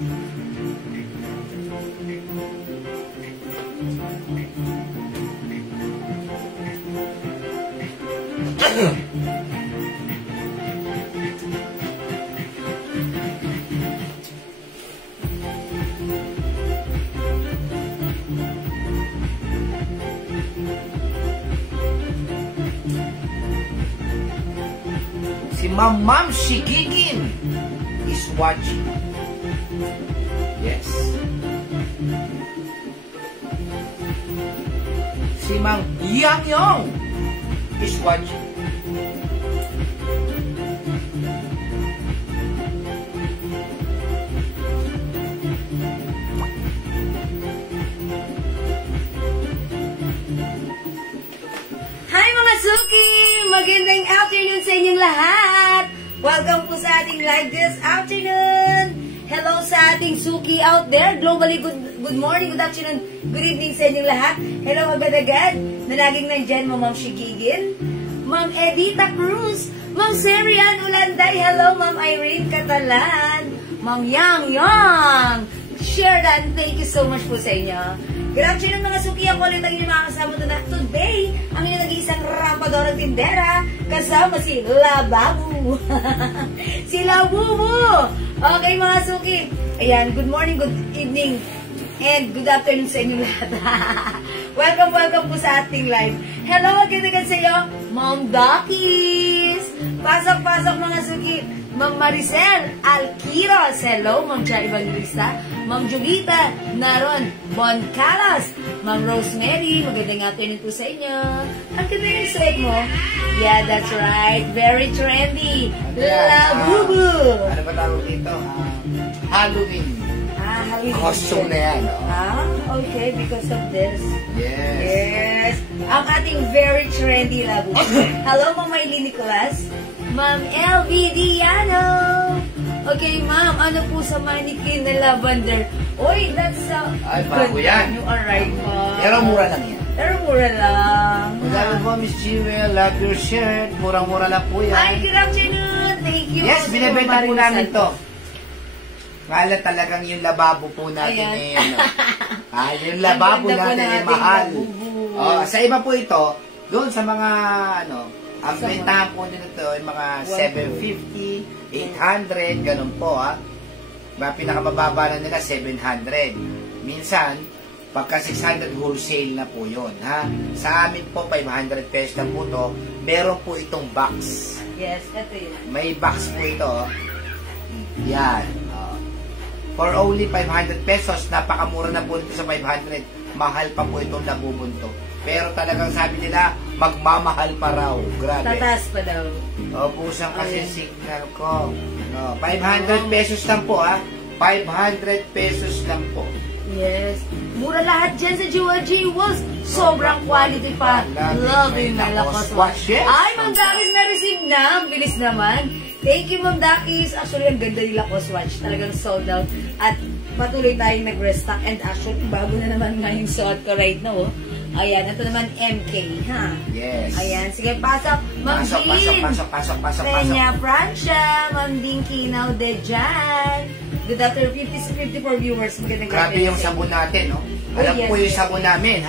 Si Ma'am Shigigin is watching. Yes. Si Ma'am Yang Yong is watching. Hi mga Suki! Magandang afternoon sa inyong lahat! Welcome po sa ating live this afternoon! Hello sa ating Suki out there! Globally, good morning, good afternoon, good evening sa inyong lahat! Hello agad-agad na laging nandyan mo, Ma'am Shigigin, Ma'am Edita Cruz, Ma'am Serian Ulanday, hello Ma'am Irene Catalan, Ma'am Yang Yang! Share that and thank you so much po sa inyo. Good afternoon mga Suki, ako ulit ang inyong mga kasama today. Ang inyong nag-iisang rampadorang tindera, kasama si Lababu. Si Labubu. Okay mga Suki. Ayan, good morning, good evening, and good afternoon sa inyong lahat. Welcome po sa ating live. Hello agad-agad sa iyo, Ma'am Dakis. Pasok mga Suki. Ma'am Maricel Alquiros, hello, Ma'am Jai Evangelista, Ma'am Julita Naron Boncalas, Ma'am Rosemary, magandang afternoon po sa inyo. Ang ganda yung suot mo. Yeah, that's right. Very trendy. Labubu. Ano ba tawag dito? Halloween. Halloween. Costume na yan. Okay, because of this. Yes. Ang ating very trendy Labubu. Hello, Ma'am Maylene Nicolas. Ma'am LV Diano. Okay, Ma'am, ano po sa mannequin na lavender? Oy, that's ay, bago yan. You are right, Ma'am. Pero mura lang yan. Pero mura lang. Magkano po, Miss Jewel? Love your shirt. Murang-mura lang po yan. Ay, good afternoon. Thank you. Yes, binibenta po namin to. Kala talagang yung lababo po natin eh. Yung lababo natin eh, mahal. Sa iba po ito, doon sa mga, ang bentahan po nito ay mga 750, 800, ganun po Mga pinakamababa na nila 700. Minsan, pagka 600 wholesale na po yun. Sa amin po, 500 pesos na po to. Meron po itong box. Yes, ito yun. May box po ito. Yan. For only 500 pesos, napakamura na po ito sa 500. Mahal pa po itong nabubunto. Pero talagang sabi nila, magmamahal pa raw. Grabe. Tataas pa daw. Busan kasi signal ko. 500 pesos lang po 500 pesos lang po. Yes. Mura lahat dyan sa Jewel J Walls. Sobrang quality pa. Loving na lakas. Ay, Ma'am Dakis na-receive na. Ang bilis naman. Thank you, Ma'am Dakis. Actually, ang ganda yung Lacoste watch. Talagang sold out. At patuloy tayong nag-restock. And actually, bago na naman nga yung suot ko right now. Ayan, ito naman MK, Yes. Ayan, sige, pasok. Ma'am Jean. Pasok. Peña Francia. Ma'am Dinky now de dyan. Good afternoon, 54 viewers. Grabe yung sabon natin, Alam po yung sabon namin,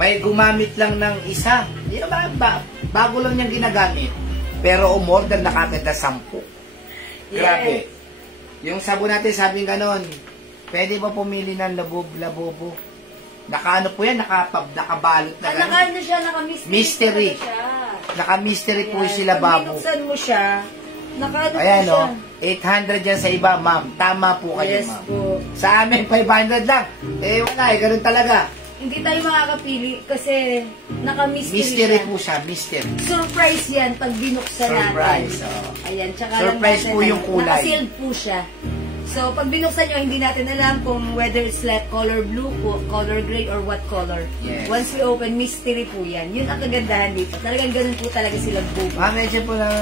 May gumamit lang ng isa. Bago lang niyang ginagamit. Pero umorder na kagad na 10. Grabe. Yung sabon natin, sabing ganon, pwede ba pumili ng labubo? Nakaano po yan, nakabalot na gano'n. Nakaano siya, naka-mystery. Naka-mystery po sila, Babu. Pag binuksan mo siya, nakaano ayan, siya. 800 yan sa iba, ma'am. Tama po kayo, yes, ma'am. Po. Sa amin, 500 lang. Wala ganun talaga. Hindi tayo makakapili kasi naka-mystery mystery po siya, mystery. Surprise yan pag binuksan natin. Surprise, Ayan, tsaka surprise lang po yung kulay. Naka-sealed po siya. So, pag binuksan nyo, hindi natin alam kung whether it's like color blue, color gray, or what color. Yes. Once we open, mystery po yan. Yun ang kagandahan dito. Talagang ganun po talaga silang bubo. Medyo po lang,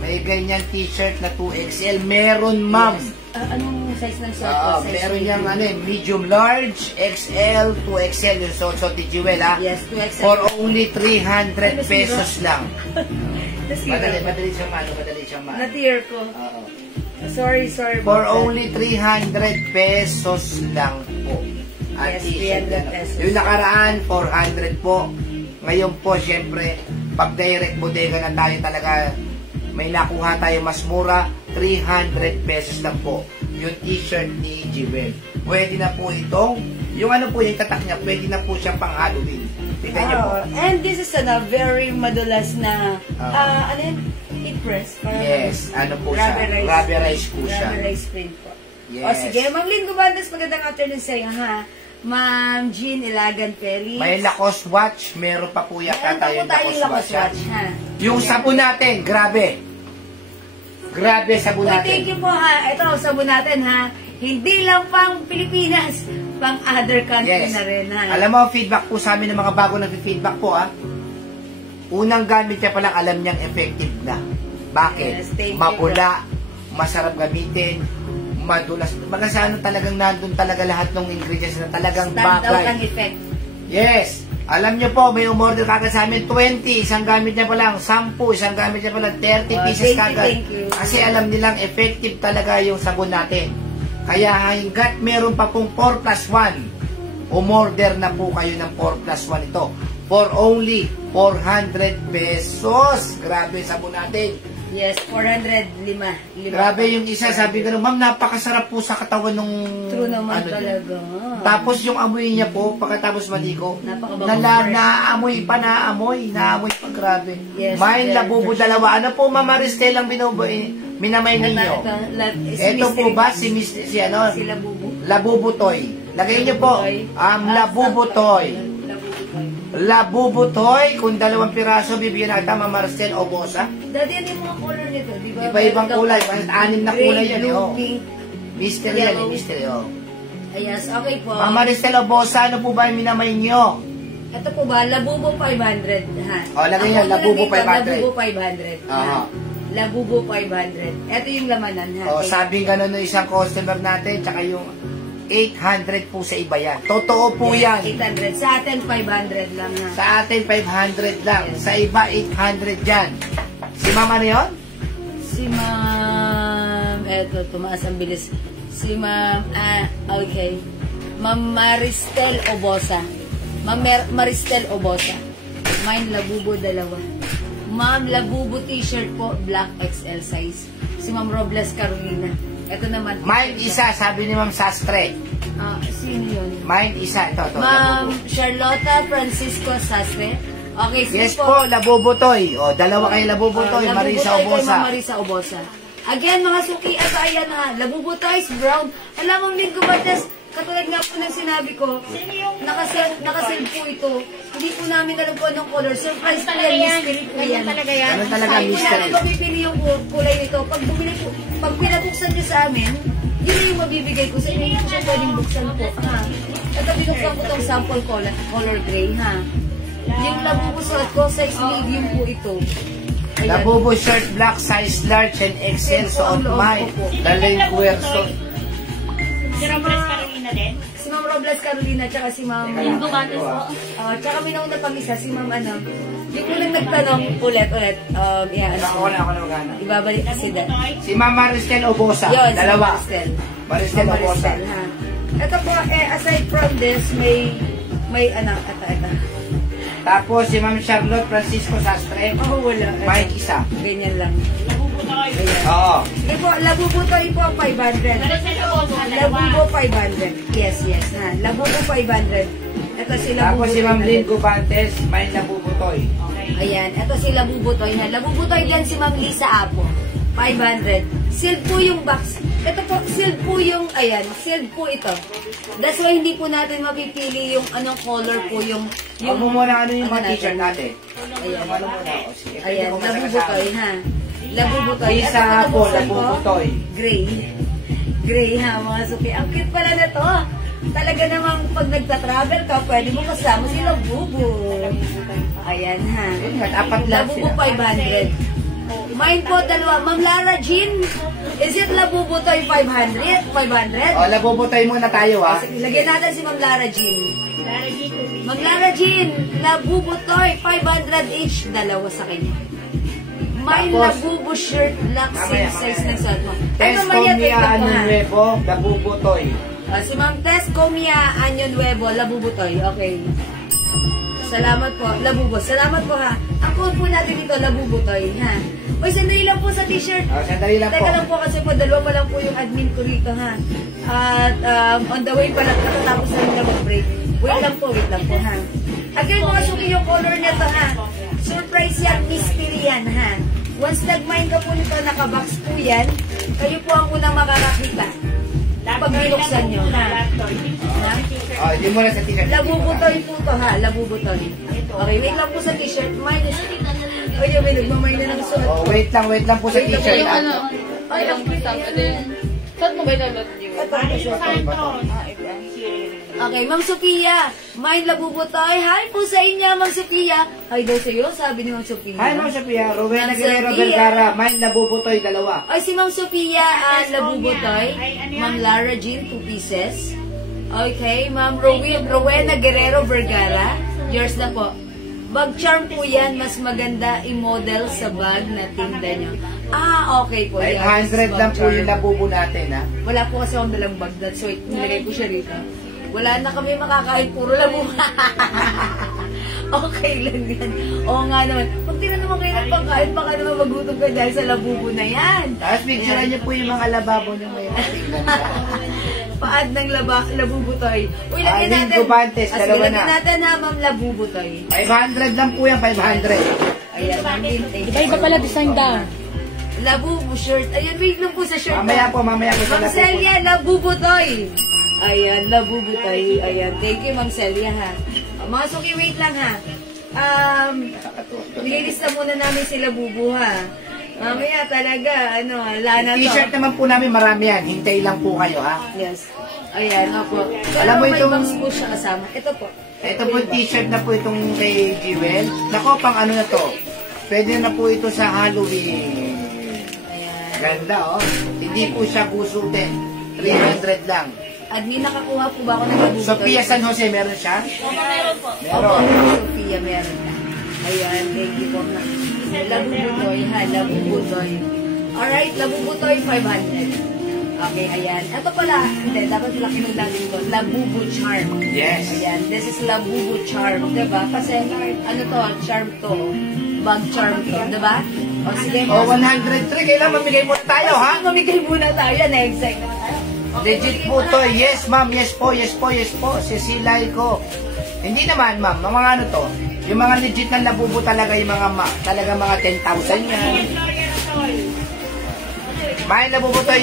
may ganyan t-shirt na 2XL. Meron, ma'am. Yes. Anong size ng suot ko? Meron yung medium large, XL, 2XL, yung suot ni Jewel, Yes, 2XL. For only 300 pesos lang. Madali siyang mano. Na-tear ko. Sorry For about that. only 300 pesos lang po. Yes, 300 pesos. Yung nakaraan, 400 po. Ngayon po, syempre, pag direct bodega na tayo talaga, may nakuha tayo mas mura, 300 pesos lang po. Yung t-shirt ni Jewel. Pwede na po itong, yung ano po yung tatak niya, pwede na po siyang pang Halloween. Tignan niyo po. And this is a very madulas na, ano yun? Heat press. Yes, ano po siya? Rubberized po siya. Rubberized print po. Yes. O sige, Ma'am Lynn Gubandas, magandang afternoon sa iyo, ha? Ma'am Jean Ilagan Felix. May Lacoste watch, meron pa po yata tayong Lacoste watch. Ha? Yung sabon natin, grabe. Grabe sabon Well, natin. thank you po, ha. Ito, sabon natin, ha. Hindi lang pang Pilipinas, pang other country na rin, ha. Alam mo, feedback po sa amin ng mga bago nag-feedback po, ha. Unang gamit niya palang alam niyang effective na. Bakit? Yes, thank you, mapula, masarap gamitin, madulas. Mga sa ano talagang nandun talaga lahat ng ingredients na talagang Stand out bagay. ang effect. Yes. Alam niyo po, may umorder kagad sa amin 20, isang gamit niya pa lang 10, isang gamit niya pa lang 30 pieces kagad. Thank you. Kasi alam nilang effective talaga yung sabon natin. Kaya hanggat meron pa pong 4 plus 1, umorder na po kayo ng 4 plus 1 ito. For only 400 pesos. Grabe sabon natin. Yes, 405. Grabe yung isa, sabi ko, ma'am, napakasarap po sa katawan nung... True naman ano talaga. Tapos yung amoy niya po, pagkatapos maliko, Napakabango. naamoy pa, grabe. Yes, May very labubo fresh. dalawa. Ano po, Mama Ristel ang minamay ninyo? Ito po ba si ano? Si Labubo. Labubutoy. Lagay niyo po, Labubutoy. Labubutoy, kung 2 piraso, bibigyan na kita, Mama Ristel o Bosa. Dati yan yung mga color nito, di ba? Iba-ibang kulay, 6 na kulay yan, blue, oh. pink. Mystery yan, mystery, oh. Yes, okay po. Mama Ristel o Bosa, ano po ba yung minamay niyo? Ito po ba, Labubo 500, ha? O, lagay niyo, Labubo 500. Labubo 500. Aha. Labubo 500. Ito yung lamanan, ha? O, sabing gano'n ng isang customer natin, tsaka yung 800 po sa iba yan. Totoo po yan. 800. Sa atin, 500 lang, ha? Sa atin, 500 lang. Sa iba, 800 yan. Si Mama na yun? Si Ma'am, eto, tumaas ang bilis. Si Ma'am, okay. Ma'am Maristel Obosa. Ma'am Maristel Obosa. Mine, Labubo 2. Ma'am, Labubo t-shirt po, black XL size. Si Ma'am Robles Carolina. Ito naman. Mine isa, sabi ni Ma'am Sastre. Sino yun? Mine isa, ito. Ma'am Charlotta Francisco Sastre. Okay, Yes po, Labubutoy. O, 2 kayo Labubutoy, Marisa Obosa. Ma'am Marisa Obosa. Again, mga suki, ayan ha. Labubutoy is brown. Alam mo, Linggo Bates, katulad nga po ng sinabi ko, nakasend po ito. Hindi po namin alam po anong color. Surprise po yan, mystery po yan. Ano talaga Hindi po mystery? namin mapipili yung kulay nito. Pag pinabuksan nyo sa amin, yun na yung mabibigay ko sa inyo. Hindi ko siya pwedeng buksan po. Ha? Ito, binuksan ko itong sample color gray, ha? Yung Labubo suot ko, size medium po ito. Ayan. Labubo shirt, black, size large and XL, suot mine. Daling Querso. Si Robles Carolina din? Si Ma'am Robles Carolina, tsaka si Ma'am... Linggo Bates po. Tsaka may nauna pang isa, si Ma'am ano. Yung unang nagtanong ulit. Ako na magana. Ibabalik kasi dahil. Si Mama Ristel Obosa. Yun, si 2. Maristel. Maristel Obosa. Maristel, ha. Ito po, aside from this, may ito. Tapos si Ma'am Charlotte Francisco Sastre. Wala. Mike isa. Ganyan lang. Labubutoy. Ayan. Oo. Sige po, Labubutoy po, 500. Maricel Obosa, Labubo 500. Yes, ha. Labubo 500. Ito si Labubo. Tapos si Ma'am Lynn Gubantes, may Labubutoy. Ayan, ito si Labubutoy na. Labubutoy din si Ma'am Lisa Apo. 500. Sealed po yung box. Ito po, sealed po yung, ayan, sealed po ito. That's why hindi po natin mapipili yung anong color po yung... Huwag mo muna ano yung ano mga t-shirt natin. Ayan. Ano muna? O, sige. Ayan, Pwede mo muna Labubutoy, kasama. ha. Labubutoy. Lisa Ito, Apo, nabuksan ko. Labubutoy. Gray. Gray, ha, mga suki. Ang cute pala na to. Talaga namang pag nagta-travel ka, pwede mo kasama si Labubo. Ayan, ha. Apat lang Labubo sila. 500. Mine po, 2. Ma'am Lara Jean, is it Labubutoy 500? 500? O, Labubutoy muna tayo, ha. Lagyan natin si Ma'am Lara Jean. Lara G. Ma'am Lara Jean, Labubutoy 500 each. 2 sa kanya. May Tapos, labubo shirt, black same size ng suot mo. Ay, Tess mamaya, Comia take Ano na po, ha? Nuevo, Labubo Toy. Si Ma'am Tess Comia Anyo Nuevo, Labubutoy. Okay. Salamat po, Labubo. Salamat po ha. Ang code po natin dito, Labubutoy, ha? Uy, sandali lang po sa t-shirt. Sandali lang po. Teka lang po kasi po, dalawa pa lang po yung admin ko rito, ha? At on the way pa lang, katatapos na nila mag-break. Wait lang po, ha? Again, mga suki yung color nito, ha? Surprise yan, mystery yan, ha? Once nag-mine ka po nito, nakabox po yan, kayo po ang unang makakakita. Pag binuksan nyo, ha? Hindi mo na sa t-shirt. Labubutoy po to, ha? Labubutoy. Okay, wait lang po sa t-shirt. Minus. O, yung may nagmamay na ng suot. Wait lang po sa t-shirt. Ay, ang kita. Saan mo ba nalot niyo? Okay, Ma'am Sophia. Mine Labubutoy. Hi po sa inyo, Ma'am Sophia. Hi daw sa'yo, sabi ni Ma'am Sophia. Hi, Ma'am Sophia. Rowena Ma'am Guerrero Sophia. Vergara. Mine Labubutoy, dalawa. Ay, si Ma'am Sophia Labubutoy. Ma'am Lara Jean, 2 pieces. Okay, Ma'am Rowena Guerrero Vergara. Yours na po. Bag charm po yan, mas maganda i-model sa bag na tinda nyo. Okay po. 500 lang po yung labubo natin, ha? Wala po kasi akong dalang bag, that's why nilagay ko siya rito. Wala na kami makakain, puro labubo. Okay lang yan. Oo nga naman. Pag tinan naman kayo ng pagkain, baka naman magutom kayo dahil sa labubo na yan. Tapos picturean niyo po yung mga lababo niyo ngayon. Paad ng labubutoy. Uy, lagyan Arlene natin. Gubantes, dalawa lagyan na. natin na, Ma'am Labubutoy. 500 lang po yan, 500. Ayan, Ma'am Binte. Iba pala design da. Labubu shirt. Ayan, wait lang po sa shirt. Mamaya po sa Ma'am labubo. Celia, Labubutoy. Ayan, Labubutoy. Ayan, thank you, Ma'am Celia, ha. Mga suki, wait lang, ha. Nililista muna namin si Labubu, ha. Mamaya talaga, lana to. T-shirt naman po namin marami yan. Hintay lang po kayo, ha? Yes. Ayan, opo. Alam mo Pero may itong- box po siya kasama. Ito po. Ito po t-shirt na po itong kay Jewel. Nako, pang ano na to. Pwede na po ito sa Halloween. Ayan. Ganda, oh. Hindi po siya busutin. 300 lang. Admin, nakakuha po ba ako ng Labubutoy? Sophia San Jose, meron siya? Meron po. Meron. Sophia, meron na. Ayan, thank you po. Labubutoy, ha, Labubutoy. Alright, Labubutoy, 500. Okay, ayan. Ito pala, hindi, dapat laki ng dating ko. Labubu Charm. Yes. Ayan, this is Labubu Charm, diba? Kasi, ano to, charm to. Bag charm to, diba? O, sige. Oh, 103. Kailan mamigay muna tayo, ha? Mamigay muna tayo, na-excite naman tayo. Legit po to. Yes, ma'am. Yes po, yes po, yes po. Sisilay ko. Hindi naman, ma'am. Mga ano to. Yung mga legit na labubo talaga yung talaga mga 10,000 yan. May labubo to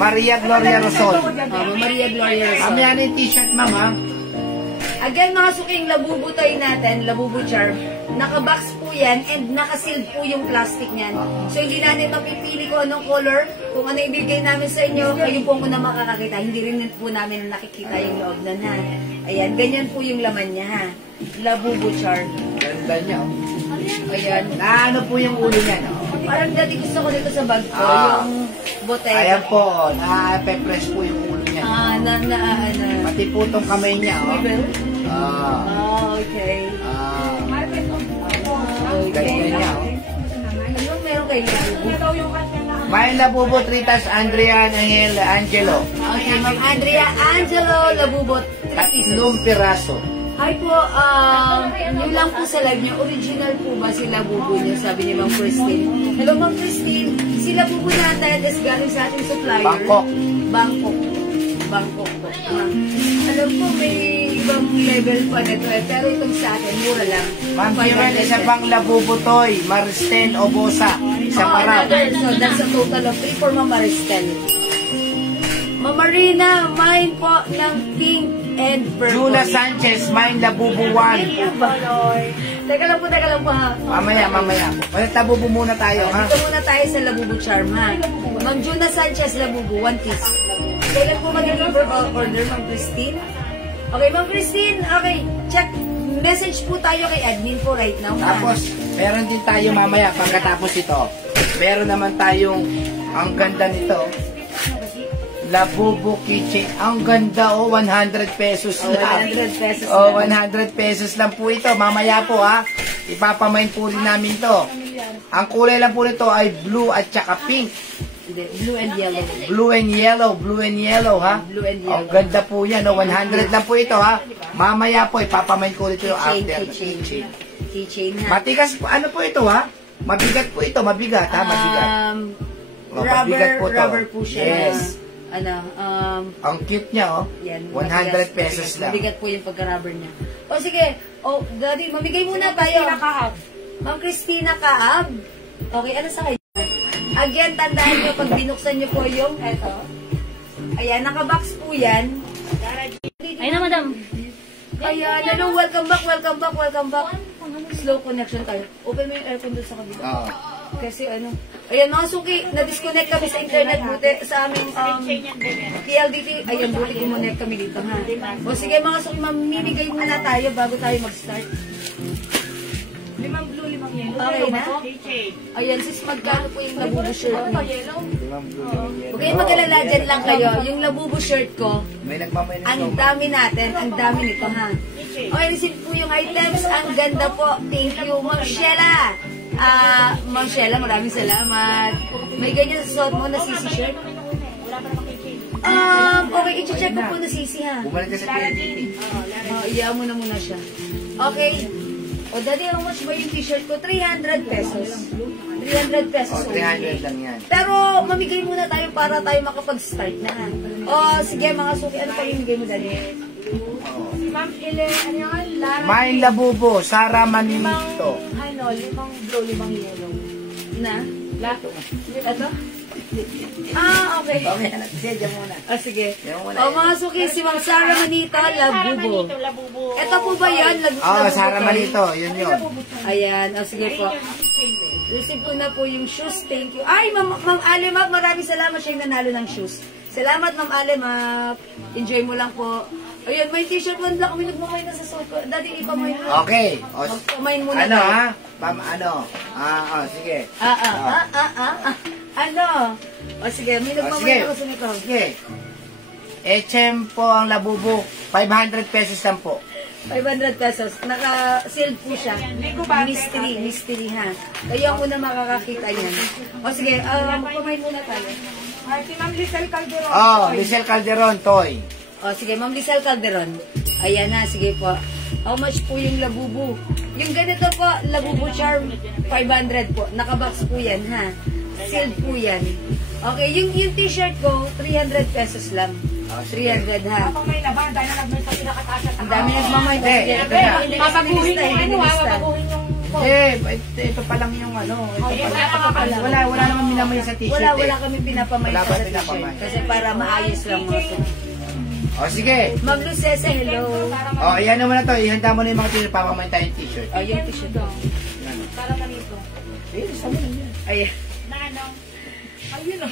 Maria Gloria Rosol. Maria Gloria Rosol. Kami yan yung t-shirt, ma'am, ha? Again, mga suking Labubutoy natin, Labubu Charm, nakabox po yan and nakasealed po yung plastic niyan. So, hindi natin mapipili kung anong color, kung ano ibigay namin sa inyo, kayo po muna makakakita. Hindi rin po namin nakikita yung loob na, ha. Ayan, ganyan po yung laman niya, ha. Labubu Charm. Ganda niya, oh. Ayan. Na ano po yung ulo niya, no? Parang dati gusto ko dito sa bag ko, yung botella. Ayan po, na-press po yung ulo niya. ano. Pati po itong kamay niya, oh. Okay. Ganda niya, oh. Anong meron kayo Labubu? May labubo, 3 times Andrea Angelo. Okay, Ma'am Andrea Angelo Labubot. 3 piraso. Hi po, yun lang po sa live niyo. Original po ba si Labubo niyo? Sabi ni Ma'am Christine. Hello, Ma'am Christine. Si Labubo natin is galing sa ating supplier. Bangkok. Bangkok po. Alam po, may ibang level pa na ito eh. Pero itong sa atin, mura lang. Ma'am Jiren, isa pang labubo toy. Maristen o Bosa. Isa pa raw. So, that's a total of 3 for Ma'am Maristel. Ma'am Marina, mine po ng pink and purple. Juna Sanchez, mine labubo 1. Teka lang po ha. Mamaya. Walit labubo muna tayo, ha? Dito muna tayo sa Labubo Charm, ha? Ma'am Juna Sanchez, Labubo, 1 piece. Kailan po mag-deliver order, Ma'am Christine? Okay, Ma'am Christine, okay. Check. Message po tayo kay admin po right now, ha? Tapos, meron din tayo mamaya pagkatapos ito. Meron naman tayong, ang ganda nito, Labubo Kitchen. Ang ganda, 100 pesos lang. 100 pesos lang. 100 pesos lang po ito. Mamaya po, ha? Ipapamain po rin namin to. Ang kulay lang po nito ay blue at saka pink. Hindi, blue and yellow. Blue and yellow, blue and yellow, ha? Blue and yellow. Ang ganda po yan, no? 100 lang po ito, ha? Mamaya po, ipapamain ko ulit yung after. Keychain. Keychain, ha? Matigas po, ano po ito, ha? Mabigat po ito, mabigat, ha? Mabigat. Mabigat po to. Rubber po siya. Yes. Ang cute niya, oh. yan, 100 pesos lang. Mabigat po yung pagka-rubber niya. O sige, Daddy, mamigay muna tayo. Ma'am Christina Kaab. Okay, ano sa kayo? Again, tandaan nyo, pag binuksan nyo po yung, eto. Ayan, nakabox po yan. Ay na, madam. Ayan, ano, welcome back. Slow connection tayo. Open mo yung aircon doon sa kabila. Oo. Kasi ano, ayan mga suki, na-disconnect kami sa internet buti sa aming PLDT. Ayan, buti kumonect kami dito, ha? O sige mga suki, mamimigay muna tayo bago tayo mag-start. 5 blue, 5 yellow. Okay na? Ayan, sis, magkano po yung labubo shirt mo? Huwag kayong mag-alala, dyan lang kayo. Yung labubo shirt ko, May nagmamain ang dami natin, ang dami nito, ha? Okay, receive po yung items. Ang ganda po. Thank you, Ma'am Sheila. Ma'am Sheila, maraming salamat. May ganyan sa suot mo na sisi shirt? Okay, i-check ko po na sisi, ha? Bumalik ka sa PLDT. Iyaan mo na muna siya. Okay. O, Daddy, how much ba yung t-shirt ko? 300 pesos. 300 pesos. Oh, 300 lang yan. Pero, mamigay muna tayo para tayo makapag-start na. O, sige, mga suki, ano pa yung bigay mo, Daddy? Ma'am, ano yun? Lara. Main Labubo, Sara Manito. 5 blue, 5 yellow. Na? Lato. Ito? Okay. Okay, sige, dyan muna. Sige. Yan muna. O, mga suki, si Ma'am Sara Manito, Labubo. Ito po ba yan? Sara Manito, yun. Ayan, sige po. Receive ko na po yung shoes. Thank you. Ay, Ma'am Ale, Ma'am, maraming salamat siya yung nanalo ng shoes. Salamat, Ma'am Ale, Ma'am. Enjoy mo lang po. Ayan, may t-shirt mo lang kami nagmamay na sa suot ko. Daddy, ipamain mo. Okay. Pamain muna. Ano, tayo. ha? Sige. Ano? Sige, may nagmamay ako sa nito. Sige. Po ang Labubo. 500 pesos lang po. 500 pesos. Naka-sealed po siya. Mystery, ha? Kaya ako na makakakita yan. O sige, pamain muna tayo. Si Ma'am Lizelle Calderon. Lizelle Calderon, toy. O, sige, Ma'am Lizelle Calderon. Ayan na, sige po. How much po yung labubu? Yung ganito po, labubu charm, 500 po. Nakabox po yan, ha? Sealed po yan. Okay, yung t-shirt ko, 300 pesos lang. 300, ha? Kapag may laban, dahil na nag-may sa pinakataas at Ang dami nagmamay. mabaguhin yung mabaguhin yung Ito pa lang yung Wala naman minamay sa t-shirt. Wala kami pinapamay Wala sa pa t-shirt. pinapamay. Kasi para maayos lang mo. Sige. Ma'am Lucesa, hello. Ayan naman na to. Ihanda mo na yung mga t-shirt. Papamay tayong t-shirt. Yung t-shirt ko. para manito. Ayan. Ayun o.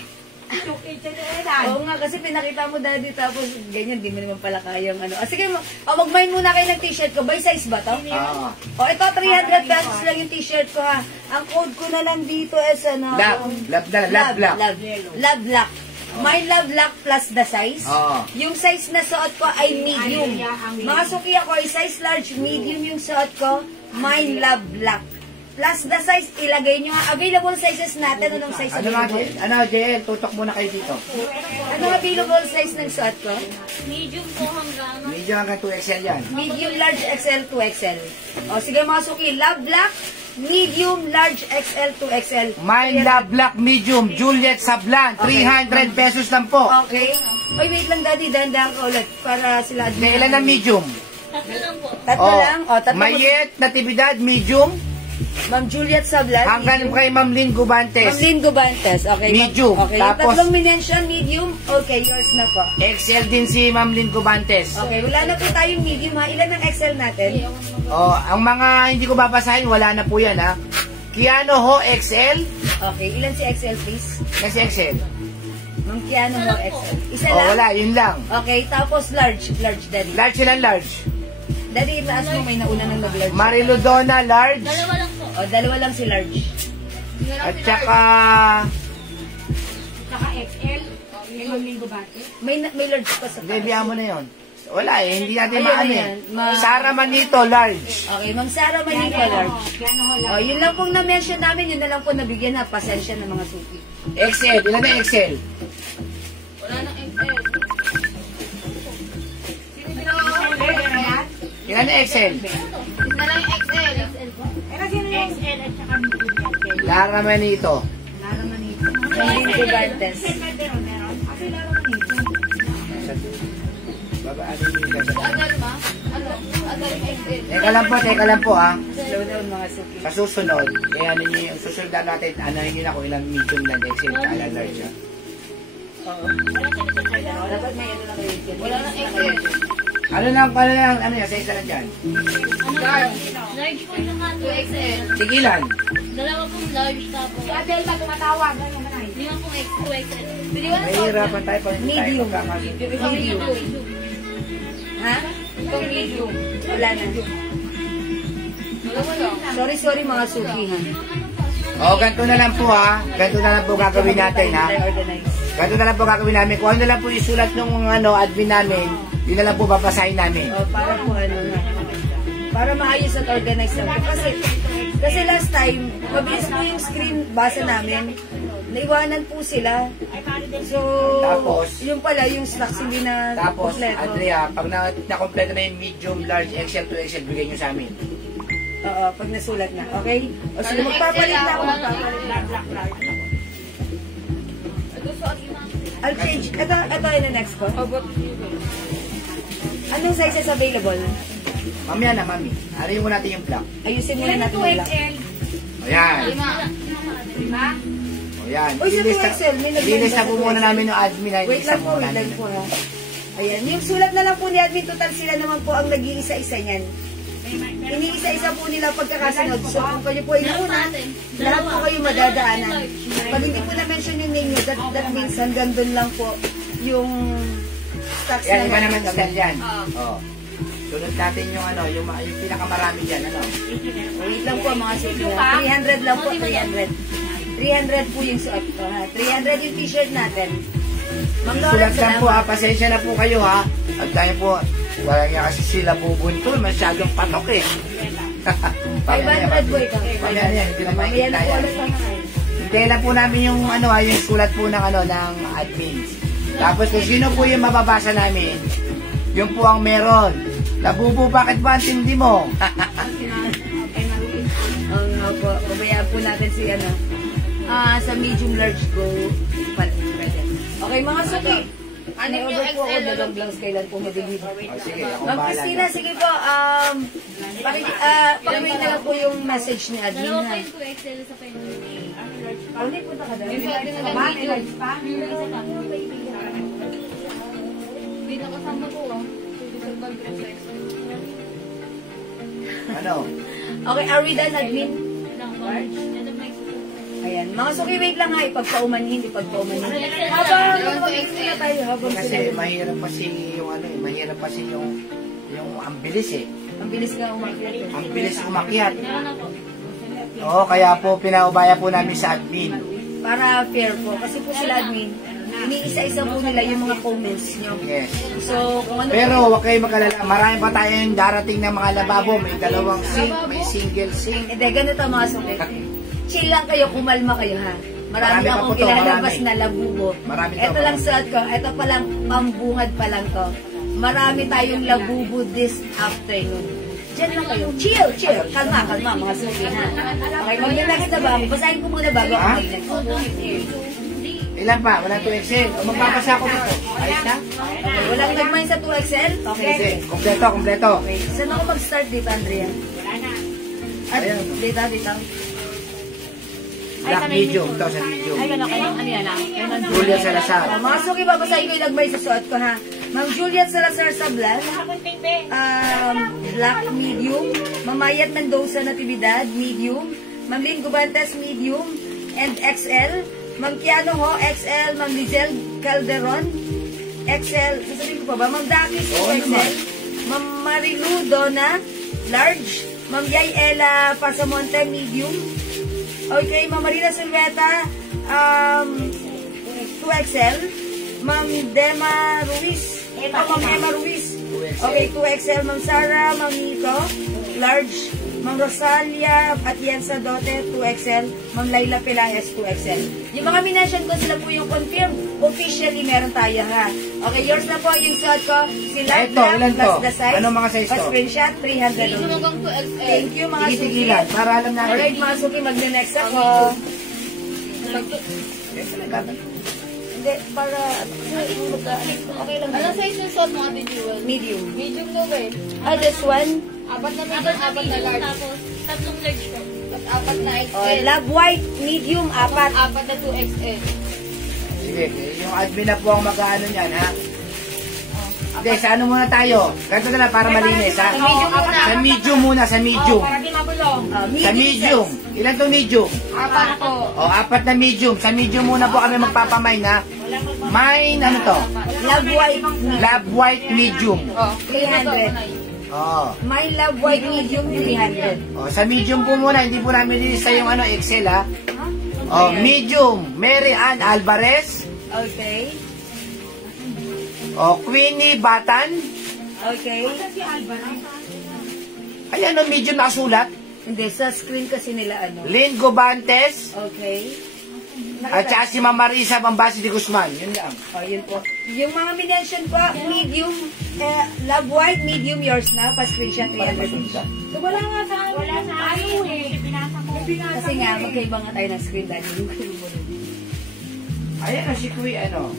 Oo nga, kasi pinakita mo daddy tapos ganyan, di mo naman pala kayang sige, mag-mine muna kayo ng t-shirt ko. By size ba to? Ito, 300 pesos lang yung t-shirt ko, ha. Ang code ko na lang dito is Love Lock. My Love Lock plus the size. Yung size na suot ko ay medium. Mga suki ako ay size large, medium yung suot ko. My Love Lock. Plus the size, ilagay nyo. Available sizes natin. Anong size available? JL, tutok muna kayo dito. Anong available size ng suot ko? Medium po hanggang Medyo hanggang 2XL yan. Medium, large, XL, 2XL. O sige mga suki, Love Black, medium, large, XL, 2XL. My Love Black Medium, Juliet Sablan, 300 pesos lang po. Okay. Oy, wait lang daddy, dahan-dahan ko ulit para sila. May ilan ng medium? tatlo lang po. Tatlo lang? O, tatlo. Mayet, Natividad, medium. Ma'am Juliet Sablan. Hanggang kay Ma'am Lynn Gubantes. Ma'am Lynn Gubantes. Okay. Medium. Okay. Tapos, Yung tatlong minensyon, medium. Okay, yours na po. XL din si Ma'am Lynn Gubantes. Okay, wala na po tayong medium, ha. Ilan ang XL natin? Ang mga hindi ko babasahin, wala na po yan, ha. Kiano Ho XL. Okay, ilan si XL, please? Kasi XL. Ma'am Kiano Ho XL. Isa lang? Wala, yun lang. Okay, tapos large. Large, daddy. Large silang large. Daddy, itaas mo, may nauna ng nag-large. Mariludona, large. Dalawa lang po. O, dalawa lang si large. At saka, Saka XL. May Ma'am Linggo Bate. May large pa sa baby mo na yun. Wala eh, hindi natin Ayun, maano ayan. eh. Sara Manito, large. Okay, Ma'am Sara Manito, large. Oh, yun lang pong na-mention namin, yun na lang po nabigyan na. Pasensya ng mga suki. XL, ilan na XL? Wala nang XL. Ilan na XL? Na lang yung XL. XL at saka medium. Lara Manito. Hindi ko Gartes. Babaano yung isa. Agal ma? Ano? Agal yung XL. Teka lang po ah. Slow down mga suki. Sa susunod, kaya ninyo yung susunod na natin, anahin nyo na kung ilang medium na XL kala large ah. Oo. Dapat may ano lang kayo. Wala nang XL. Ano yan, sa isa lang dyan? Large po yung nga 2XL. Sigilan. Dalawa pong large tapos. Si Adel pa tumatawag. Ano naman ay? Lima pong 2XL. Pili wala po. Mahirapan tayo pa rin tayo. Medium. Medium. Ha? Itong medium. Wala na. Dalawa lang. Sorry mga suki ha. O, ganito na lang po ha. Ganito na lang po gagawin natin ha. Organize. Ganito na lang po gagawin namin. Kung ano na lang po isulat ng admin namin, yun na lang po babasahin namin. O, para po ano na. Para maayos at organize lang po. Kasi last time, mabilis po yung screen basa namin. Naiwanan po sila. So, Tapos, yung pala, yung stocks hindi na Tapos, kompleto. Andrea, pag na-complete na yung medium, large, XL to XL, bigay nyo sa amin. Oo, pag nasulat na. Okay? O sige, magpapalit na ako. Magpapalit na. I'll change. Ito yung next ko. Anong sizes available? Mamaya na, mami. Arayin mo natin yung black. Ayusin muna natin yung black. Ayan. Lima. Ayan. Uy, sa 2XL, may nag- Ilista po muna namin yung admin. Wait lang po ha. Ayan, yung sulat na lang po ni admin, total sila naman po ang nag-iisa-isa niyan. Iniisa-isa po nila pagkakasunod. So, kung kayo po inuuna, lahat po kayo madadaanan. Pag hindi po na-mention yung name nyo, that means hanggang doon lang po yung stocks Yan, iba na naman style yan. Oo. Sunod natin yung yung pinakamarami dyan, Wait lang po mga suit nyo. 300 lang po, 300. 300 po yung suot ko ha. 300 yung t-shirt natin. Ma'am Sulat Lawrence, lang po ha, pasensya na po kayo ha. At tayo po, wala niya kasi sila bubunto, masyadong patok eh. 500 po ikaw. Mamaya na yan, hindi na Mamaya na po makikita yan. ulit ang Hintayin lang po namin yung yung sulat po ng ng admins. Tapos kung sino po yung mababasa namin, yun po ang meron. Labubo, bakit ba ang tindi mo? Ang po, pabayaan po natin si sa medium large go pwede. Okay mga suki. Ano yung May order po ako XL? dalawang blouse kailan po ma-deliver. Sige, ako Ma'am bahala Christina, na. sige po, pakimay na lang po yung message ni admin Dalawa ha. po yung 2XL sa penny. Hindi punta ka doon. Yung pwede na lang medium. Yung isa lang. Hindi nakasama po ah. Ano? Okay, are we done admin? Large. Ayan. Mga suki, wait lang ha. Ipagpaumanhin. Dalawa Habang po mag-iisa XL. tayo. Habang Kasi sila. mahirap kasi mahirap kasi yung ang bilis eh. Ang bilis nga umakyat. Ang bilis umakyat. Meron na po. Oo, kaya po pinaubaya po namin sa admin. Para fair po. Kasi po sila admin, iniisa-isa po nila yung mga comments nyo. Yes. So, kung ano Pero huwag kayo mag-alala, marami pa tayong darating na mga lababo. May dalawang sink, may single sink. Hindi, ganito mga suki. Chill lang kayo, kumalma kayo ha. Marami Marami pa akong po to, ilalabas marami. na labubo. Marami to, Ito lang marami. suot ko. Ito pa lang, pambungad pa lang to. Marami tayong labubo this afternoon. Diyan lang kayo. Chill, chill. Kalma, mga suki ha. Okay, mag-next na ba? Basahin ko muna bago ako Ha? mag-next. Ilan pa? Wala 2XL. O magbabasa ako dito. Ayos na? Okay, walang nag-mind sa 2XL? Okay. Sige, kompleto. Okay. Saan ako mag-start dito, Andrea? Ayan. Dito. Black medium. Ito sa medium. Ano yan ah? Julia Salazar. Mga suki, babasahin ko yung nag-mind sa suot ko ha. Ma'am Juliet Salazar Sablan. Black medium. Mamayat Mendoza Natividad, medium. Ma'am Lynn Gubantes, medium. And XL. Ma'am Kiano Ho, XL. Ma'am Lizelle Calderon, XL. Sasabihin ko pa ba? Ma'am Dakis, Oo XL. naman. Ma'am Marilu Donna, large. Ma'am Yay Ella Pasamonte, medium. Okay, Ma'am Marina Silveta, 2XL. Ma'am Dema Ruiz. Ma'am Emma Ruiz, Okay, 2XL, Ma'am Sarah, Ma'am Nico, large, Ma'am Rosalia, at yan sa Dote, 2XL, Ma'am Laila Pelaez, 2XL. Yung mga minention ko, sila po yung confirm. Officially, meron tayo ha. Okay, yours na po yung suot ko. Sila, Ito, ilan to? plus the size. Anong mga size to? Pa-screenshot, 300 only. Hanggang 2XL. Thank you, mga suki. Tigilan, para alam natin. Alright, mga suki, magne-next ako. Hindi, para... Okay lang. Anong size yung suot mo, Ate Jewel? Medium. Medium daw eh. This one? Apat na medium, apat na large. Tapos, tatlong large ko. At apat na XL. Oh, love white, medium, apat. Apat na 2XL. Sige, yung admin na po ang mag-ano niyan, ha? Hindi, sa ano muna tayo? Ganito na lang para malinis, ha? Sa medium muna. Sa medium muna, sa medium. Para di mabulong. Sa medium. Ilan to medium? Apat po. O, 4 na medium. Sa medium muna po kami magpapamain, ha? Mine, ano to? Love white. Love white medium. Oh, 300. Oh. My love white, medium, 300. O, sa medium po muna, hindi po namin nilista yung ano, Excel, ha? O, medium. Mary Ann Alvarez. Okay. O, Queenie Batan. Okay. Ayan, o, medium nakasulat. Hindi, sa screen kasi nila ano. Lynn Gobantes. Okay. At saka si Ma'am Marisa Bambasi de Guzman. Yun lang. Oh, yun po. Yung mga minention po, medium, love white, medium, yours na, pa-screenshot 300. So, wala nga sa ayaw eh. Binasa ko. Kasi nga, magkaiba nga tayo ng screen dahil yung Ayan o, si Kuya, ano.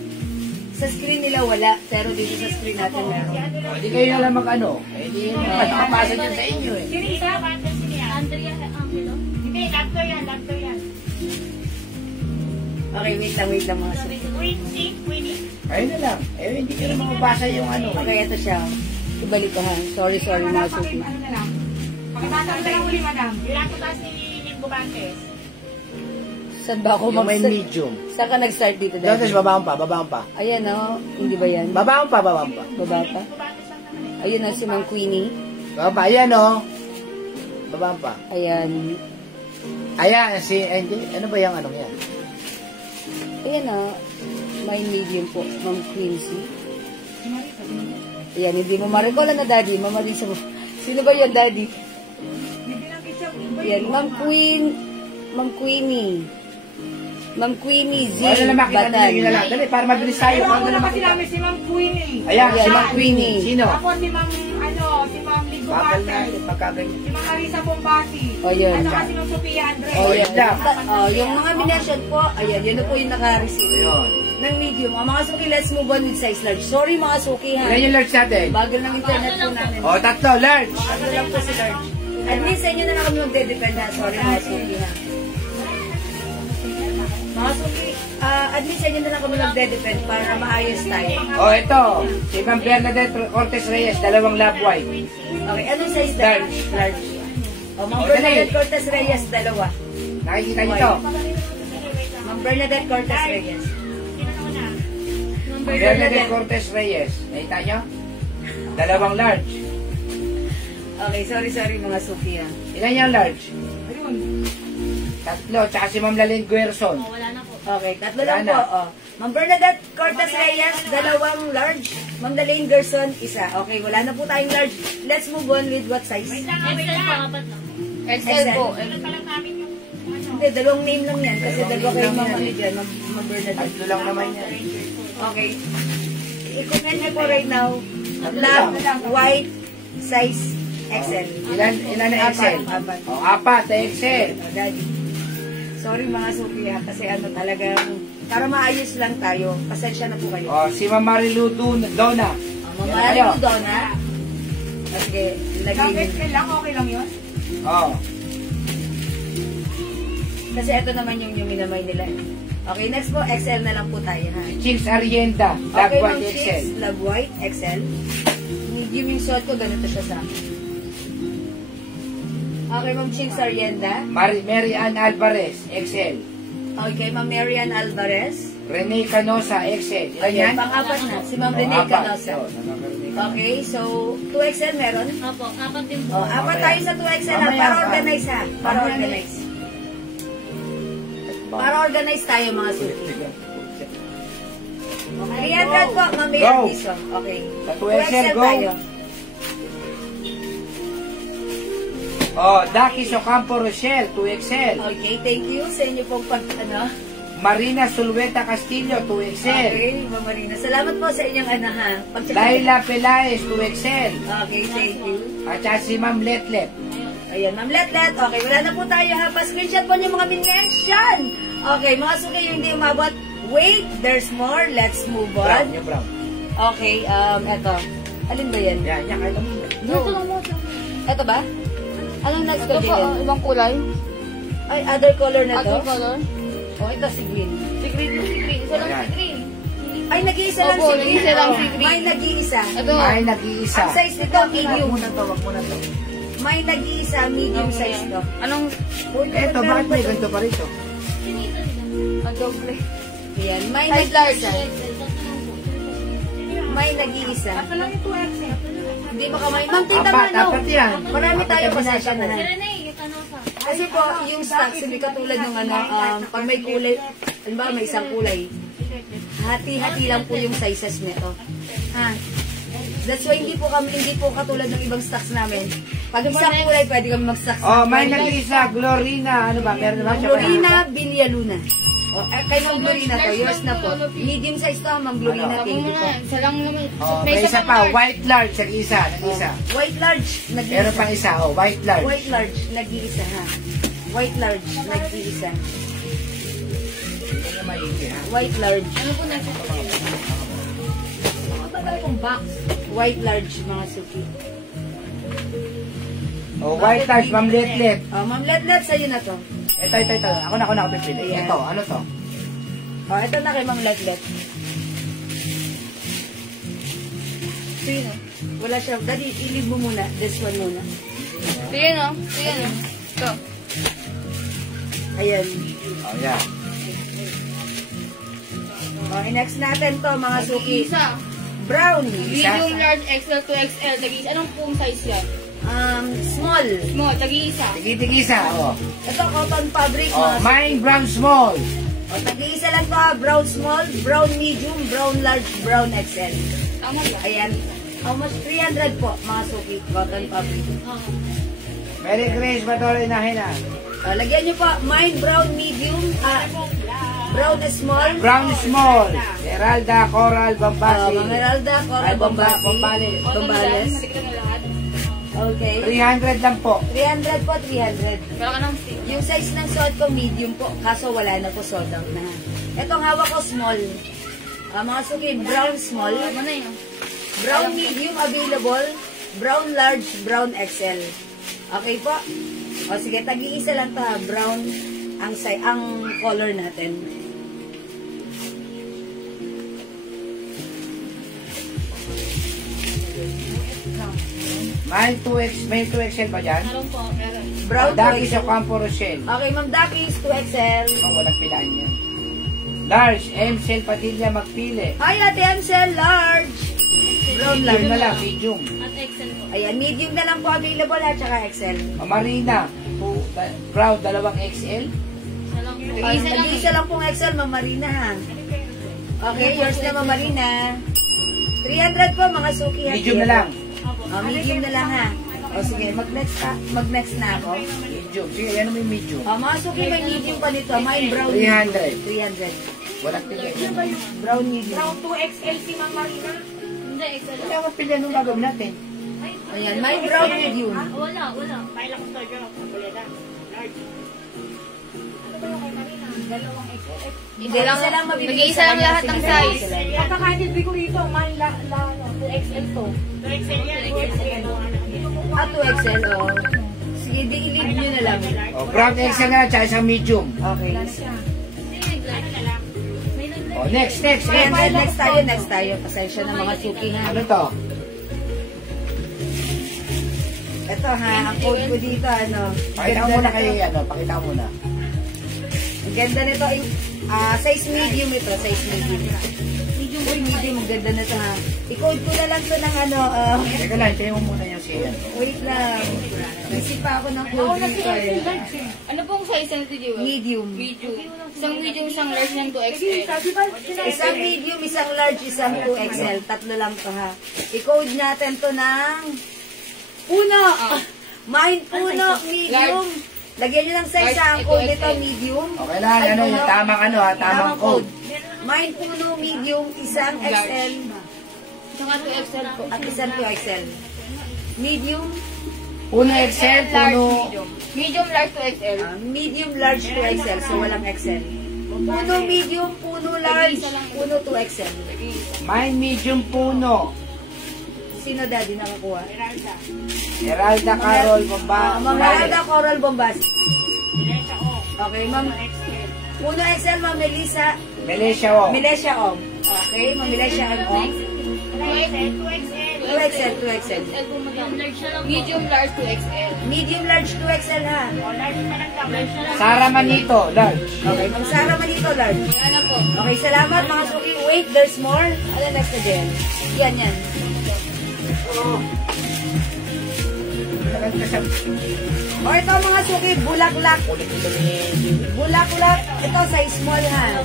sa screen nila wala, pero dito sa screen natin meron. O, di kayo na lang mag-ano. Eh, di yun naman. Nakapasa dyan sa inyo, eh. Sino isa? Andrea Angelo. Hindi, laptop yan, laptop yan. Okay, wait lang mga suki. Queenie. Ayun na lang. Eh, hindi ko na makabasa yung ano. Okay, ito siya. Ibalik ko ha. Sorry mga suki. Ano na lang. Pakibasa ko na lang uli, madam. Yung laptop taas ni Nick Bubantes. Saan ba ako Yung may mag-start? medium. Saan ka nag-start dito? Doon, Daddy? babaan pa. Ayan o. Hindi ba yan? Babaan pa. Baba pa? Ayun na si Mang Queenie. Baba, ayan o. Babaan pa. Ayan. Ayan, si, hindi, ano ba yung anong yan? Ayan o. May medium po. Mang Quincy. Ayan, hindi mo ma-recall na Daddy. Mamarisa mo. Sino ba yan, Daddy? Ayan, Mang Queenie. Ma'am Queenie Z. Ano na makita Batan. nyo na lang. Dali, para mabilis tayo. Ewan Ano ko na na kasi makita? namin si Ma'am Queenie. Ayan, si Ayan, Ma'am Queenie. Sino? Tapos si Ma'am, si Ma'am Ligo Bakal Bates. natin, pagkaganyan. Si Ma'am Marisa Bombasi. O, yun. At saka si Ma'am Sophia Andres. Oh, yun lang. Yung mga minention po, ayan, yun na po yung naka-receive. Ayun. Ng medium. Ang mga suki, let's move on with size large. Sorry mga suki ha. Ilan yung large natin? Bagal ng internet po namin. O, 3, large. Ano lang po si large. At least sa inyo na lang kami magde-depend ha. Sorry mga suki ha. Mga suki, at least sa inyo na lang kami magde-depend para maayos tayo. O, ito. Si Ma'am Bernadette Cortez Reyes, 2 love white. Okay, anong size large? Large. O, Ma'am O, Bernadette dali. Cortez Reyes, 2. Nakikita niyo to? Ma'am Bernadette Cortez Reyes. Ma'am Bernadette Bernadette. Cortez Reyes. Nakita niyo? 2 large. Okay, sorry mga suki ha. Ilan yung large? Ayun. 3, tsaka si Ma'am Lalene Guerson. Wala na po. Okay, 3 lang Wala po. na. Oh. Ma'am Bernadette Cortez Reyes, 2 large. Ma'am Dalaine Gerson, 1. Okay, wala na po tayong large. Let's move on with what size? XL po, apat lang. XL XL. po. Hindi, 2 name lang yan. Kasi 2 kayo Ma'am dyan, Ma'am Bernadette. 3 lang naman yan. Okay. I-comment niyo po right now. Love, white, size, XL. Ilan na Excel? Apat. O, 4 na Excel. Oh, Daddy. Sorry mga suki ha, kasi ano talagang, para maayos lang tayo. Pasensya na po kayo. O, si Ma'am Marilu Donna. Mga Yan maraming kayo. doon ha. Sige, lagay Bakit niyo. lang? Okay lang yun? O, Kasi ito naman yung minamay nila. Okay, next po, XL na lang po tayo ha. Chicks Arienda, Love Okay, White Ma'am Excel. Chicks, Love White, XL. Medium yung suot ko, ganito siya sa akin. Okay, Ma'am Chicks Arienda. Mary Ann Alvarez, Excel. Okay, Ma'am Marian Alvarez. Rene Canosa, Excel. Ilan yan? Ayan, pang-apat na. Si Ma'am O, Rene 4. Canosa. O, nakaka-Rene Canosa. Okay, so 2XL meron? Opo, apat din po. Oh, apat tayo sa 2XL ha, Mamaya para ka. organize ha. Para Mamaya organize. Para organize tayo mga suki. 300 po, Ma'am Mayor Go. Dison. Okay. Sa 2XL, go. tayo. Oh, Dakis Ocampo Rochelle, 2XL. Okay, thank you sa inyo pong Marina Sulweta Castillo, 2XL. Okay, Ma'am Marina. Salamat po sa inyong Laila Pelaez, 2XL. Okay, thank you. At saka si Ma'am Letlet. Ayan, Ma'am Letlet. Okay, wala na po tayo ha. Pa-screenshot po niyo mga min-mention. Okay, mga suki yung hindi umabot. Wait, there's more. Let's move Brown, on. yung brown. Okay, eto. Alin ba yan? Yan, kahit mo. No. Eto ba? Anong next ko din? Ibang kulay. Ay, other color na to? Other color. Oh, ito si green. Si green. Isa lang Ayan. si green. Ay, nag-iisa lang Opo, si green. nag-iisa lang si green. May nag-iisa. Ito. May nag-iisa. Ang size nito, medium. Wag mo na to. May nag-iisa, medium size to. Anong? Eto, bakit may ganito pa rito? Ang doble. Yan, may Size large. nag-iisa. May nag-iisa. Ito lang yung 2XL. Hindi baka may... Ma'am, tita Apat, Mano. apat yan. Marami Apat tayo yan, pasensya na. Kasi po, yung stocks, hindi katulad ng pag may kulay, ano ba, may isang kulay. Hati-hati lang po yung sizes nito. Ha? That's why hindi po katulad ng ibang stocks namin. Pag isang kulay, pwede kami mag-stocks. Oh, may nag-iisa. Glorina. Ano ba? Meron na ba? Glorina Villaluna. O, kay Ma'am Glorina to, yours na po. Medium size to, Ma'am Glorina. Sabi mo na. Isa lang naman. Oh, may isa pa. White large. Nag-iisa. Nag-iisa. White large, nag-iisa. Meron pang isa. Oh, white large. White large, nag-iisa ha. White large, nag-iisa. Ano maigi, ha? White large. Ano po nasa? Ang box. White large, mga suki. Oh, white large. Ma'am Letlet. Oh, Ma'am Letlet, sa'yo na to. Ito. Ako na pipili. Ayan. Ito. Ano to? Oh, ito na kay Ma'am Letlet. Sino? Wala siya. Daddy, i-leave mo muna. This one muna. Sige no? Sige no? Ito. Ayan. Oh, yeah. Oh, next natin to, mga suki. Isa. Brown. Medium, large, XL, 2XL. Tag-iisa. Anong pong size yan? Small. Small. Tag-iisa. Tigit-tigisa. Oh. Ito, cotton fabric, Oh, mga suki. mine brown small. Oh, tag-iisa lang to ha. Brown small, brown medium, brown large, brown XL. Tama ba? Ayan. How much? 300 po, mga suki. Cotton fabric. Merry Grace Badore na hina. Lagyan niyo po, mine brown medium, brown small. Brown small. Geralda, Coral, Bambasi. Meralda, Ay, Coral, Bombasi. Bambales. Bombales. Nakikita na lahat. Okay. 300 lang po. 300 po, 300. Wala ka ng stick. Yung size ng suot ko, medium po. Kaso wala na po, sold out na. Itong hawak ko, small. Mga suki, brown small. Ano na yun? Brown medium available. Brown large, brown XL. Okay po? O sige, tag-iisa lang to ha. Brown ang color natin. May 2XL ba dyan? Meron po. Meron. Brown Daki 2XL. sa Campo Rochelle. Okay, Ma'am Dakis, 2XL. Oh, walang pilaan yan. Large, MCL Padilla Magpili. Hi, Ate Ansel, large. Brown large. Medium na lang, medium. At XL po. Ayan, medium na lang po available at saka XL. Marina, brown, dalawang XL. Isa lang po. Nag-iisa lang pong XL, Ma'am Marina ha. Okay, yours na, Ma'am Marina. 300 po, mga suki. ha. Medium na lang. Medium na lang ha. O sige, mag-next na ako. Medium. Sige, yan may medium. Mga suki, may medium pa nito. May brown. 300. 300. Walang pili. Brown medium. Brown 2XL si Ma'am Marina. Hindi, XL. Wala akong pili nung gagawin natin. Ayan, may brown medium. Wala, wala. Kaya lang ko to dyan. Paguleda. Large. Ano ba yung kay Marina? Dalawang XL. Hindi lang. Isa lang mabibili Mag-iisa sa lang kanya lahat kasi ng may size. sila. Pagkakainit ko rito, man la 2XL to. 2XL yan. 2XL. 2XL, o. Sige, di-leave nyo na lang. Oh, brown XL na lang, tsaka isang medium. Okay. Oh, next. Ayan, next tayo. Pasensya na mga suki ha. Ano to? Ito ha, ang code ko dito, ano. Pakita mo muna kayo, pakita mo muna. Ang ganda nito, size medium ito, size medium. Uy, medium, ang ganda nito ha. I-code ko na lang to ng ano, Teka lang, hintayin mo muna yung siya. wait lang. Naisip pa ako ng code dito eh. Ano pong size ng video? Medium. Medium. Isang medium, isang large ng 2XL. Isang medium, isang large, isang 2XL. Tatlo lang to ha. I-code natin to ng... Uno! Mind puno, medium. Lagyan nyo ng size sa ang code nito, medium. Okay lang, ano, yung tamang ano ha, tamang code. Mind puno, medium, isang XL. Saka 2XL po. At isang 2XL. Medium, Puno XL, puno... Medium, large 2XL. medium, large, 2XL. So, walang XL. Puno, medium, puno, large, puno, 2XL. May medium puno. Sino daddy nakakuha? Eralda Carol Mga Bombales. Rada Coral Bombas. Okay, ma'am. Puno XL, ma'am Melissa. Melisha Wong. Melesha Ong. Okay, ma'am Melesha Ong. 2XL, 2XL. Medium, large 2XL. Medium, large, 2XL ha. Sara Manito, large. Okay, ma'am Sarah Manito, large. Yan na po. Okay, salamat mga suki. Wait, there's more. Ano next na dyan? Yan. O ito mga suki, bulaklak. Bulaklak, ito sa small ha.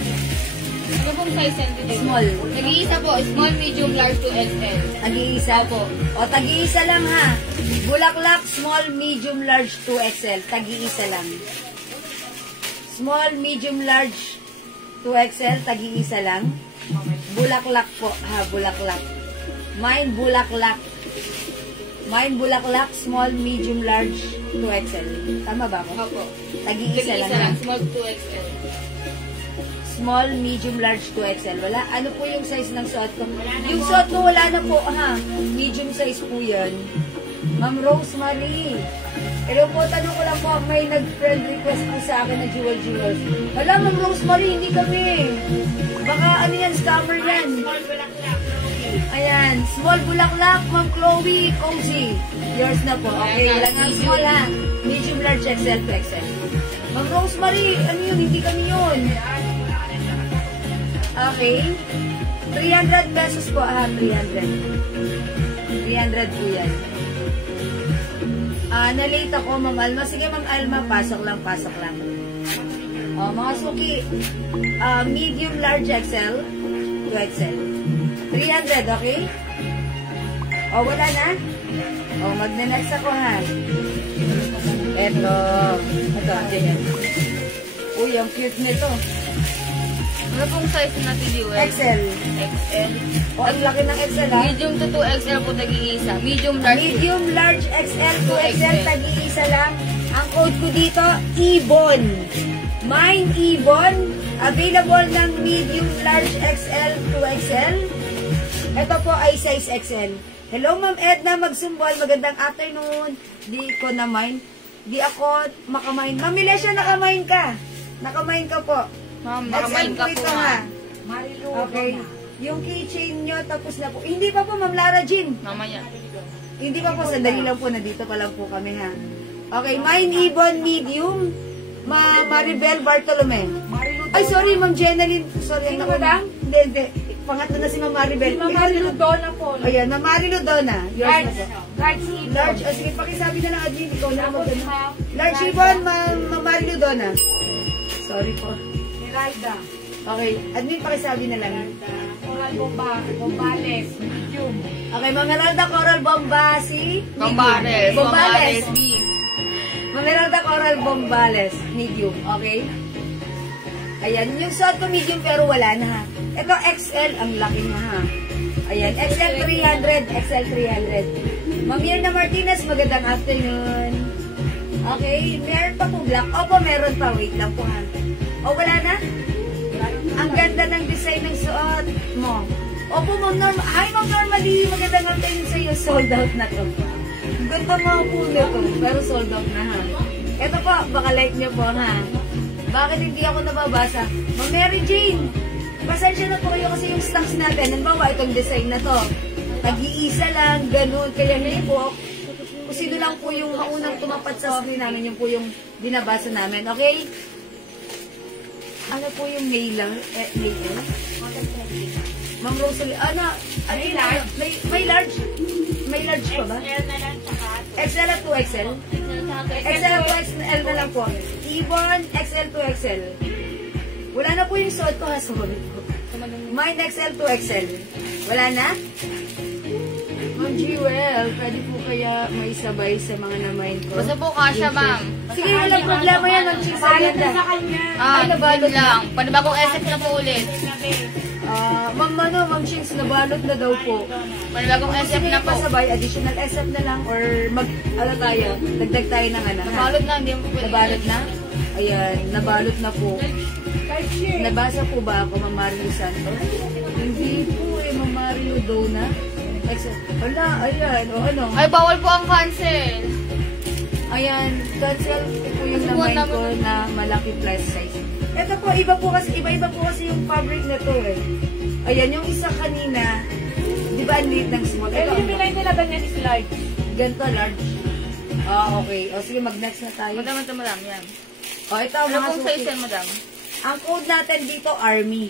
Ano pong size sensitive? Small. Nag-iisa po, small, medium, large 2XL. Tag-iisa po. O tag-iisa lang ha. Bulaklak, small, medium, large, 2XL. Tag-iisa lang. Small, medium, large, 2XL. Tag-iisa lang. Bulaklak po ha, bulaklak. Mine bulaklak. Mine bulaklak, small, medium, large, 2XL. Tama ba ako? Opo. Tag-iisa lang Nag-iisa ha. lang, small 2XL. Small, medium, large, 2XL. Wala. Ano po yung size ng suot ko? Yung suot ko wala na po, ha? Medium size po yan. Ma'am Rosemary. Pero po, tanong ko lang po, may nag-friend request po sa akin na jewels. Wala, Ma'am Rosemary, hindi kami. Baka ano yan, scammer yan. Ayan, small bulaklak, Ma'am Chloe, cozy. Yours na po. Okay, lang ang small ha. Medium, large, XL to XL. Ma'am Rosemary, ano yun? Hindi kami yun. Okay. 300 pesos po. 300. 300 po yan. Na-late ako, Ma'am Alma. Sige, Ma'am Alma, pasok lang. Mga suki. Medium, large, XL. 2XL. 300, okay? Wala na? Magne-next ako, ha? Ito, yan. Uy, ang cute nito. Ano pong size natin, Jewel? XL. XL. Ang laki ng XL, ha? Medium to 2XL po nag-iisa. Medium, large. Medium, large, XL, 2XL, tag-iisa lang. Ang code ko dito, Ibon. Mine Ibon. Available ng medium, large, XL, 2XL. Ito po ay size XL. Hello, Ma'am Edna Magsumbol. Magandang afternoon. Di ko na mine. Di ako makamine. Ma'am Melesha, nakamine ka. Nakamine ka po. Ma'am, XL nakamain po ka ito, po, ha. ma'am. Okay. Yung keychain nyo, tapos na po. Hindi pa po, Ma'am Lara Jean. Mamaya. Hindi pa po, sandali lang po. Nandito pa lang po kami, ha. Okay, mine Ibon medium. Maribel Bartolome. Ay, sorry, Ma'am Jenaline. Sorry, ano ba? Hindi. Pangatlo na si Ma'am Maribel. Ma'am Marilu Donna po. Ayan, Ma'am Marilu Donna. Yours na po. Large Ibon. Large, sige, pakisabi na lang, admin. Ikaw na Tapos mag half. Large Ibon, Ma'am Marilu Donna. Sorry po. Miralda. Okay, admin, pakisabi na lang. Coral Bombales. Medium. Okay, Ma'am Meralda Coral Bombasi. Bombales. Bombales. B. Ma'am Meralda Coral Bombales. Medium, okay? Ayan, yung suot ko medium pero wala na, ha. Ito XL, ang laki na, ha. Ayan, XL 300, XL 300. Ma'am Mirna Martinez, magandang afternoon. Okay, meron pa po black. Opo, meron pa. Wait lang po, ha. Wala na? Ang ganda ng design ng suot mo. Opo, Ma'am Norma. Hi, Ma'am Normally. Magandang afternoon sa iyo. Sold out na to. Ang ganda mga puno to. Pero sold out na, ha. Ito po, baka like niyo po, ha. Bakit hindi ako nababasa? Ma'am Mary Jane, pasensya na po kayo kasi yung stocks natin. Halimbawa, itong design na to. Tag-iisa lang, ganun. Kaya hindi po, kung sino lang po yung maunang tumapat sa screen namin, yung po yung binabasa namin. Okay? Ano po yung mailer? Mailer? Ma'am Rosalie, may large? May large pa ba? XL na lang saka. XL at 2XL? XL at 2XL na lang po. Ibon, XL to XL. Wala na po yung suot ko, ha? Sorry po. Mine XL to XL. Wala na? Jewel, pwede po kaya may sabay sa mga namain ko? Basta po kasha, ma'am. Sige, walang problema yan. Ang chicks Balot na agad sa kanya. Ay, nabalot yun lang. Panibagong SF na po ulit. Ma'am Chings, nabalot na daw po. Panibagong SF Sige, na po. pasabay, additional SF na lang or tayo, dagdag tayo ng ano. ha? Nabalot na, hindi mo po pwede. Nabalot na? Ayan, nabalot na po. Kahit share. Nabasa po ba ako, Ma'am Mario Santos? Hindi po Ma'am Mario Dona. Wala, ayan, o ano? Ay, bawal po ang cancel. Ayan, cancel po yung naman ko na malaki plus size. Ito po, iba po kasi yung fabric na to eh. Ayan, yung isa kanina, di ba ang liit ng small? Eh, Ito, yung pinay nila ganyan is large. ganito large. Okay. O sige, mag-next na tayo. Madam, ito, madam. Yan. O, ito, Ano mga pong suki. size yan, madam? Ang code natin dito, Army.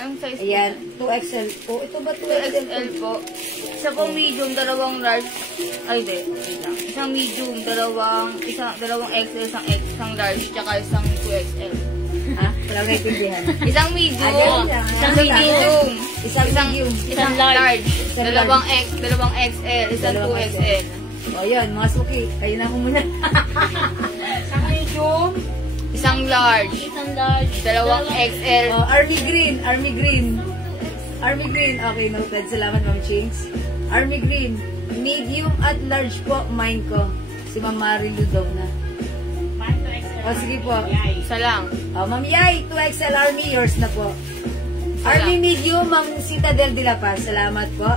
Anong size po? Ayan, 2XL. O, ito ba 2XL? 2XL po. Isa po medium, dalawang large. Ay, di. Wait lang. Isang medium, dalawang XL, isang large, tsaka isang 2XL. Ha? Wala na itindihan. Isang medium. Ganun lang. Isang medium. Isang medium. Isang large. Isang Dalawang XL, isang Dalawang 2XL. O, yun, mga suki. Kayo na ako muna. Sa medium. Isang large. Dalawang XL. O, Army Green. Okay, noted. Salamat, Ma'am Chings. Army Green. Medium at large po, mine ko. Si Ma'am Marilu daw na. O, sige po. Isa lang. O, Ma'am Yay, 2XL Army, yours na po. Army Medium, Ma'am Citadel de la Paz. Salamat po.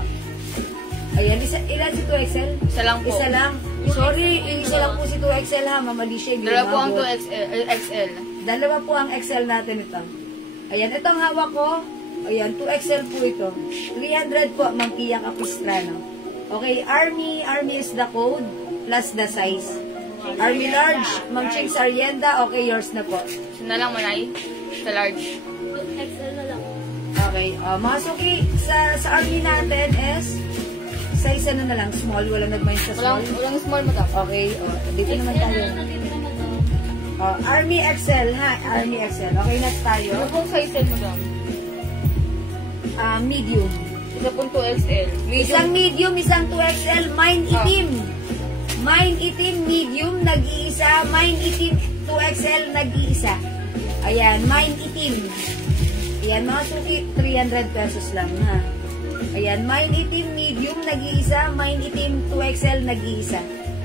Ayan, ilan si 2XL? Isa lang po. Isa lang. Sorry, isa lang po si 2XL ha, Ma'am Alicia. Dalawa po ang 2XL. Dalawa po ang XL natin ito. Ayan, ito ang hawak ko. Ayan, 2XL po ito. 300 po, Ma'am Pia Capistrano. Okay, Army is the code plus the size. Army large, Ma'am Chicks Arienda, okay, yours na po. Isa na lang, Manay. Sa large. Okay, mga suki, sa Army natin is size ano na lang, small, wala nag-mind sa small. Walang small, madam. Okay, dito naman tayo. Army XL, ha? Army XL. Okay, next tayo. Ano pong size yan, madam? Medium. Isa pong 2XL. Isang medium, isang 2XL, mine itim. Mine itim, medium, nag-iisa. Mine itim, 2XL, nag-iisa. Ayan, mine itim. Ayan, mga suki, 300 pesos lang, ha? Ayan, mine itim, medium, nag-iisa. Mine itim, 2XL, nag-iisa.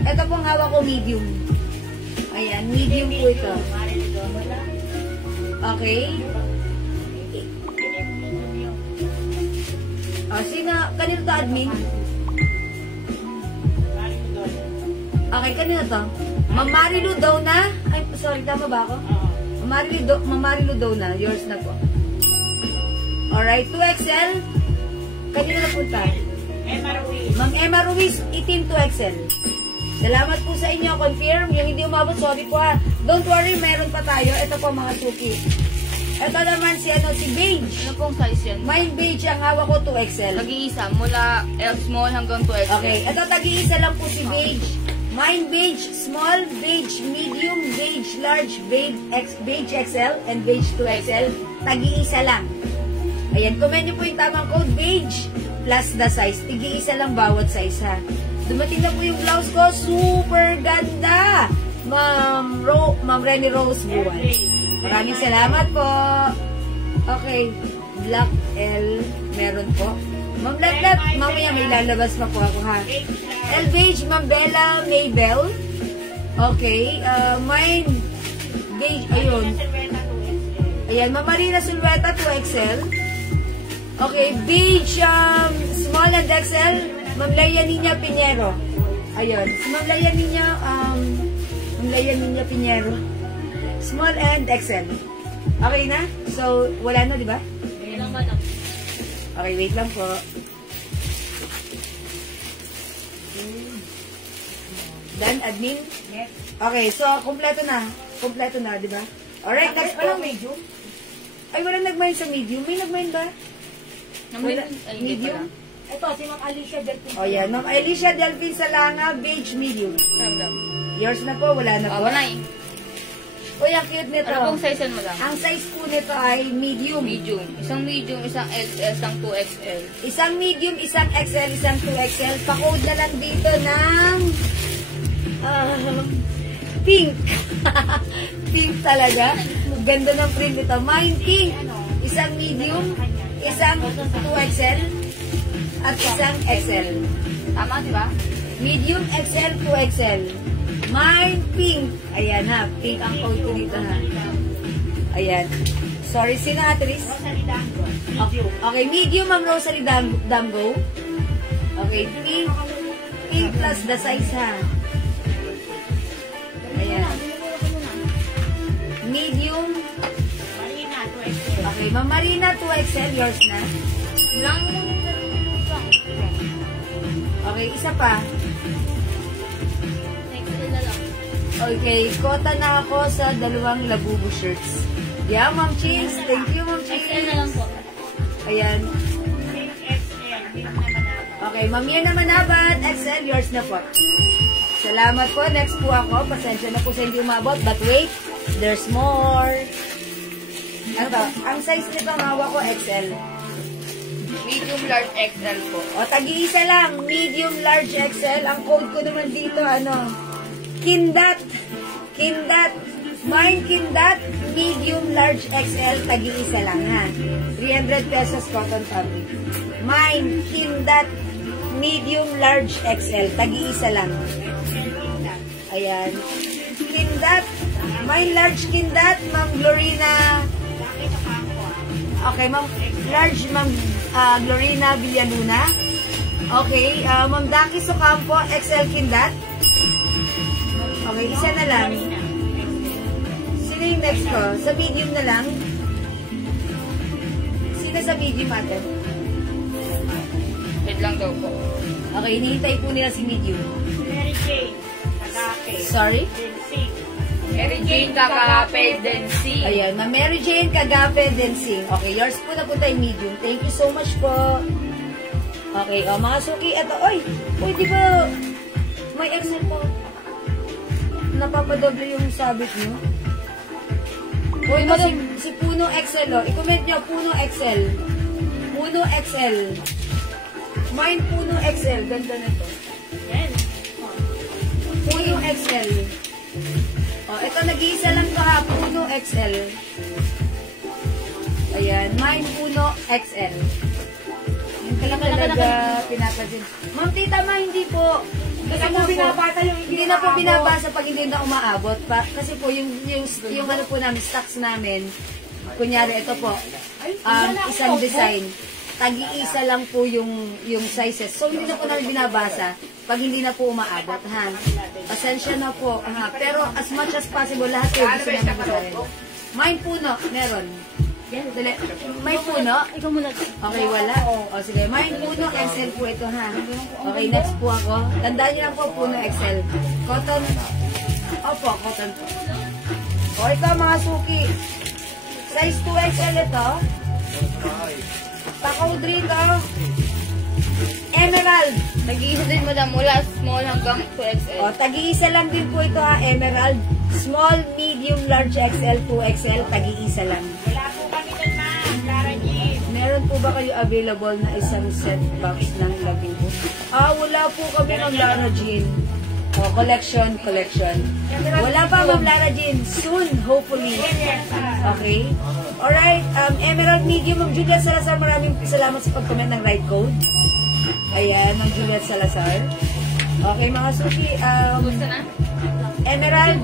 Ito pong hawak ko, medium. Ayan, medium po ito. Okay. Sino, kanino to, admin? Okay, kanino to? Ma'am Marilu daw na? Ay, sorry, tama ba ako? Ma'am Marilu daw na. Yours na po. Alright, 2XL. Kanino na punta? Ma'am Emma Ruiz, itim 2XL. Salamat po sa inyo. Confirm. Yung hindi umabot, sorry po ha. Don't worry, meron pa tayo. Ito po mga suki. Ito naman si beige. Ano pong size yan? Mine beige, ang hawak ko 2XL. Nag-iisa. Mula small hanggang 2XL. Okay, ito tag-iisa lang po si beige. Mine beige, small, beige, medium, beige, large, beige XL, and beige 2XL. Tag-iisa lang. Ayan, comment nyo po yung tamang code, beige, plus the size. Tigi-isa lang bawat size ha. Dumating na po yung blouse ko. Super ganda! Ma'am Renny Rose Buwan. Maraming salamat po. Okay. Black L. Meron po. Ma'am Latlat, mamaya may lalabas pa po ako ha. L beige, Ma'am Bella Maybell. Okay. Mine beige. Ayun. Ayan. Ma'am Marina Sulweta 2XL. Okay. Beige small and XL. Ma'am Laia Nina Pinero. Ayun. Si Ma'am Laia Nina Pinero. Small and XL. Okay na? So, wala na, di ba? Okay, wait lang po. Done, admin? Yes. Okay, so, kompleto na. Kompleto na, di ba? Alright, next po. Walang medium? Ay, walang nag-mine sa medium. May nag-mine ba? Wala. Medium? Ito, si Ma'am Alicia Delpin. O, yan. Ma'am Alicia Delphin Salanga, beige medium. Madam. Yours na po, wala na po. Manay. Uy, ang cute nito. Ano pong size yan, madam? Ang size po nito ay medium. Medium. Isang medium, isang XL, isang 2XL. Isang medium, isang XL, isang 2XL. Pa-code na lang dito ng pink. Pink talaga. Ganda ng print nito. Mine pink. Isang medium, isang 2XL, at isang XL. Tama, di ba? Medium, XL, 2XL. Mine pink. Ayan ha. Pink ang code ko dito ha. Ayan. Sorry, sino Atris? Okay, medium ang Rosalie Damgo. Okay, pink. Pink plus the size ha. Ayan. Medium. Okay, Ma'am Marina, 2XL. Yours na. Lang. Okay, isa pa. XL na lang. Okay, kota na ako sa dalawang Labubu shirts. Yeah, Ma'am Cheese. Thank you, Ma'am Cheese. XL na lang po. Ayan. Okay, Ma'am Yana Manabat, XL, yours na po. Salamat po. Next po ako. Pasensya na po sa hindi umabot. But wait, there's more. Ano? Ang size nito ang hawak ko, XL. Medium, large, XL po. O, tag-iisa lang. Medium, large, XL. Ang code ko naman dito, ano? Kindat. Kindat. Mine Kindat. Medium, large, XL. Tag-iisa lang, ha? 300 pesos cotton fabric. Mine Kindat. Medium, large, XL. Tag-iisa lang. Ayan. Kindat. Mine large Kindat. Ma'am Glorina. Okay, Ma'am. Large, Ma'am Glorina Villaluna. Okay, Ma'am Daki Socampo, XL Kindat. Okay, isa na lang. Sino yung next ko? Sa medium na lang. Sino sa medium, ate? Wait lang daw po. Okay, hinihintay po nila si medium. Mary Jane, Tagake, Sorry? Densing. Mary Jane, Kakape, Densing. Ayan, Ma'am Mary Jane Kagape Densing. Okay, yours po na po tayo medium. Thank you so much po. Okay, mga suki, eto, oy, di ba may XL po? Napapadoble yung sabit nyo. Uy, si Puno XL, oh. I-comment nyo, Puno XL. Puno XL. Mine Puno XL. Ganda na to. Yan. Puno XL. Oh, ito, nag-iisa lang to ha. Puno XL. Ayan. Mine Puno XL. Yung talaga pinapansin. Ma'am, tita ma, hindi po. Kasi po binabasa yung hindi na po binabasa pag hindi na umaabot pa. Kasi po yung ano po namin, stocks namin, kunyari ito po, isang design. Tag-iisa lang po yung sizes. So, hindi na po namin binabasa pag hindi na po umaabot, ha? Pasensya na po, ha? Pero as much as possible, lahat kayo gusto namin basahin. Mine puno, meron. Dali. May puno? Ikaw muna. Okay, wala. O, sige. Mine puno, XL po ito, ha? Okay, next po ako. Tandaan niyo lang po, puno, XL. Cotton. Opo, cotton po. O, ito mga suki. Size 2XL ito. Pa-code rito. Emerald. Nag-iisa din, madam, mula small hanggang 2XL. O, tag-iisa lang din po ito, ha? Emerald. Small, medium, large, XL, 2XL. Tag-iisa lang. Wala po kami dun, ma'am. Clara Jean. Meron po ba kayo available na isang set box ng Labubu? Wala po kami ng Lara Jean. Collection. Wala pa, Ma'am Lara Jean. Soon, hopefully. Okay? Alright, Emerald Medium, Ma'am Juliet Salazar, maraming salamat sa pag-comment ng right code. Ayan, Ma'am Juliet Salazar. Okay, mga suki, Gusto na? Emerald,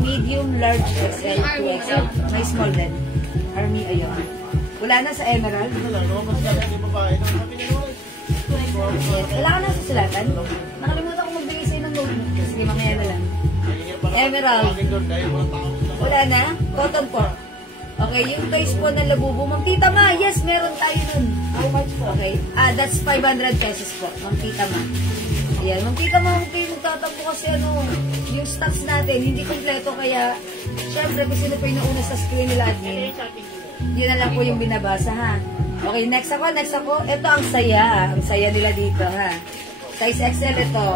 medium, large, XL, 2XL. May small din. Army, ayun. Wala na sa Emerald. Kailangan na sa sulatan. Nakalimutan ko magbigay sa'yo ng notebook. Sige, mamaya na lang. Emerald. Wala na? Cotton po. Okay, yung toys po ng Labubu. Ma'am Tita Ma, yes, meron tayo nun. How much po? Okay, that's 500 pesos po, Ma'am Tita Ma. Ayan, Ma'am Tita Ma, magtatampo kasi yung stocks natin, hindi kompleto, kaya syempre, kung sino pa yung nauna sa screen nila admin, yun na lang po yung binabasa, ha? Okay, next ako. Ito ang saya nila dito, ha? Size XL ito.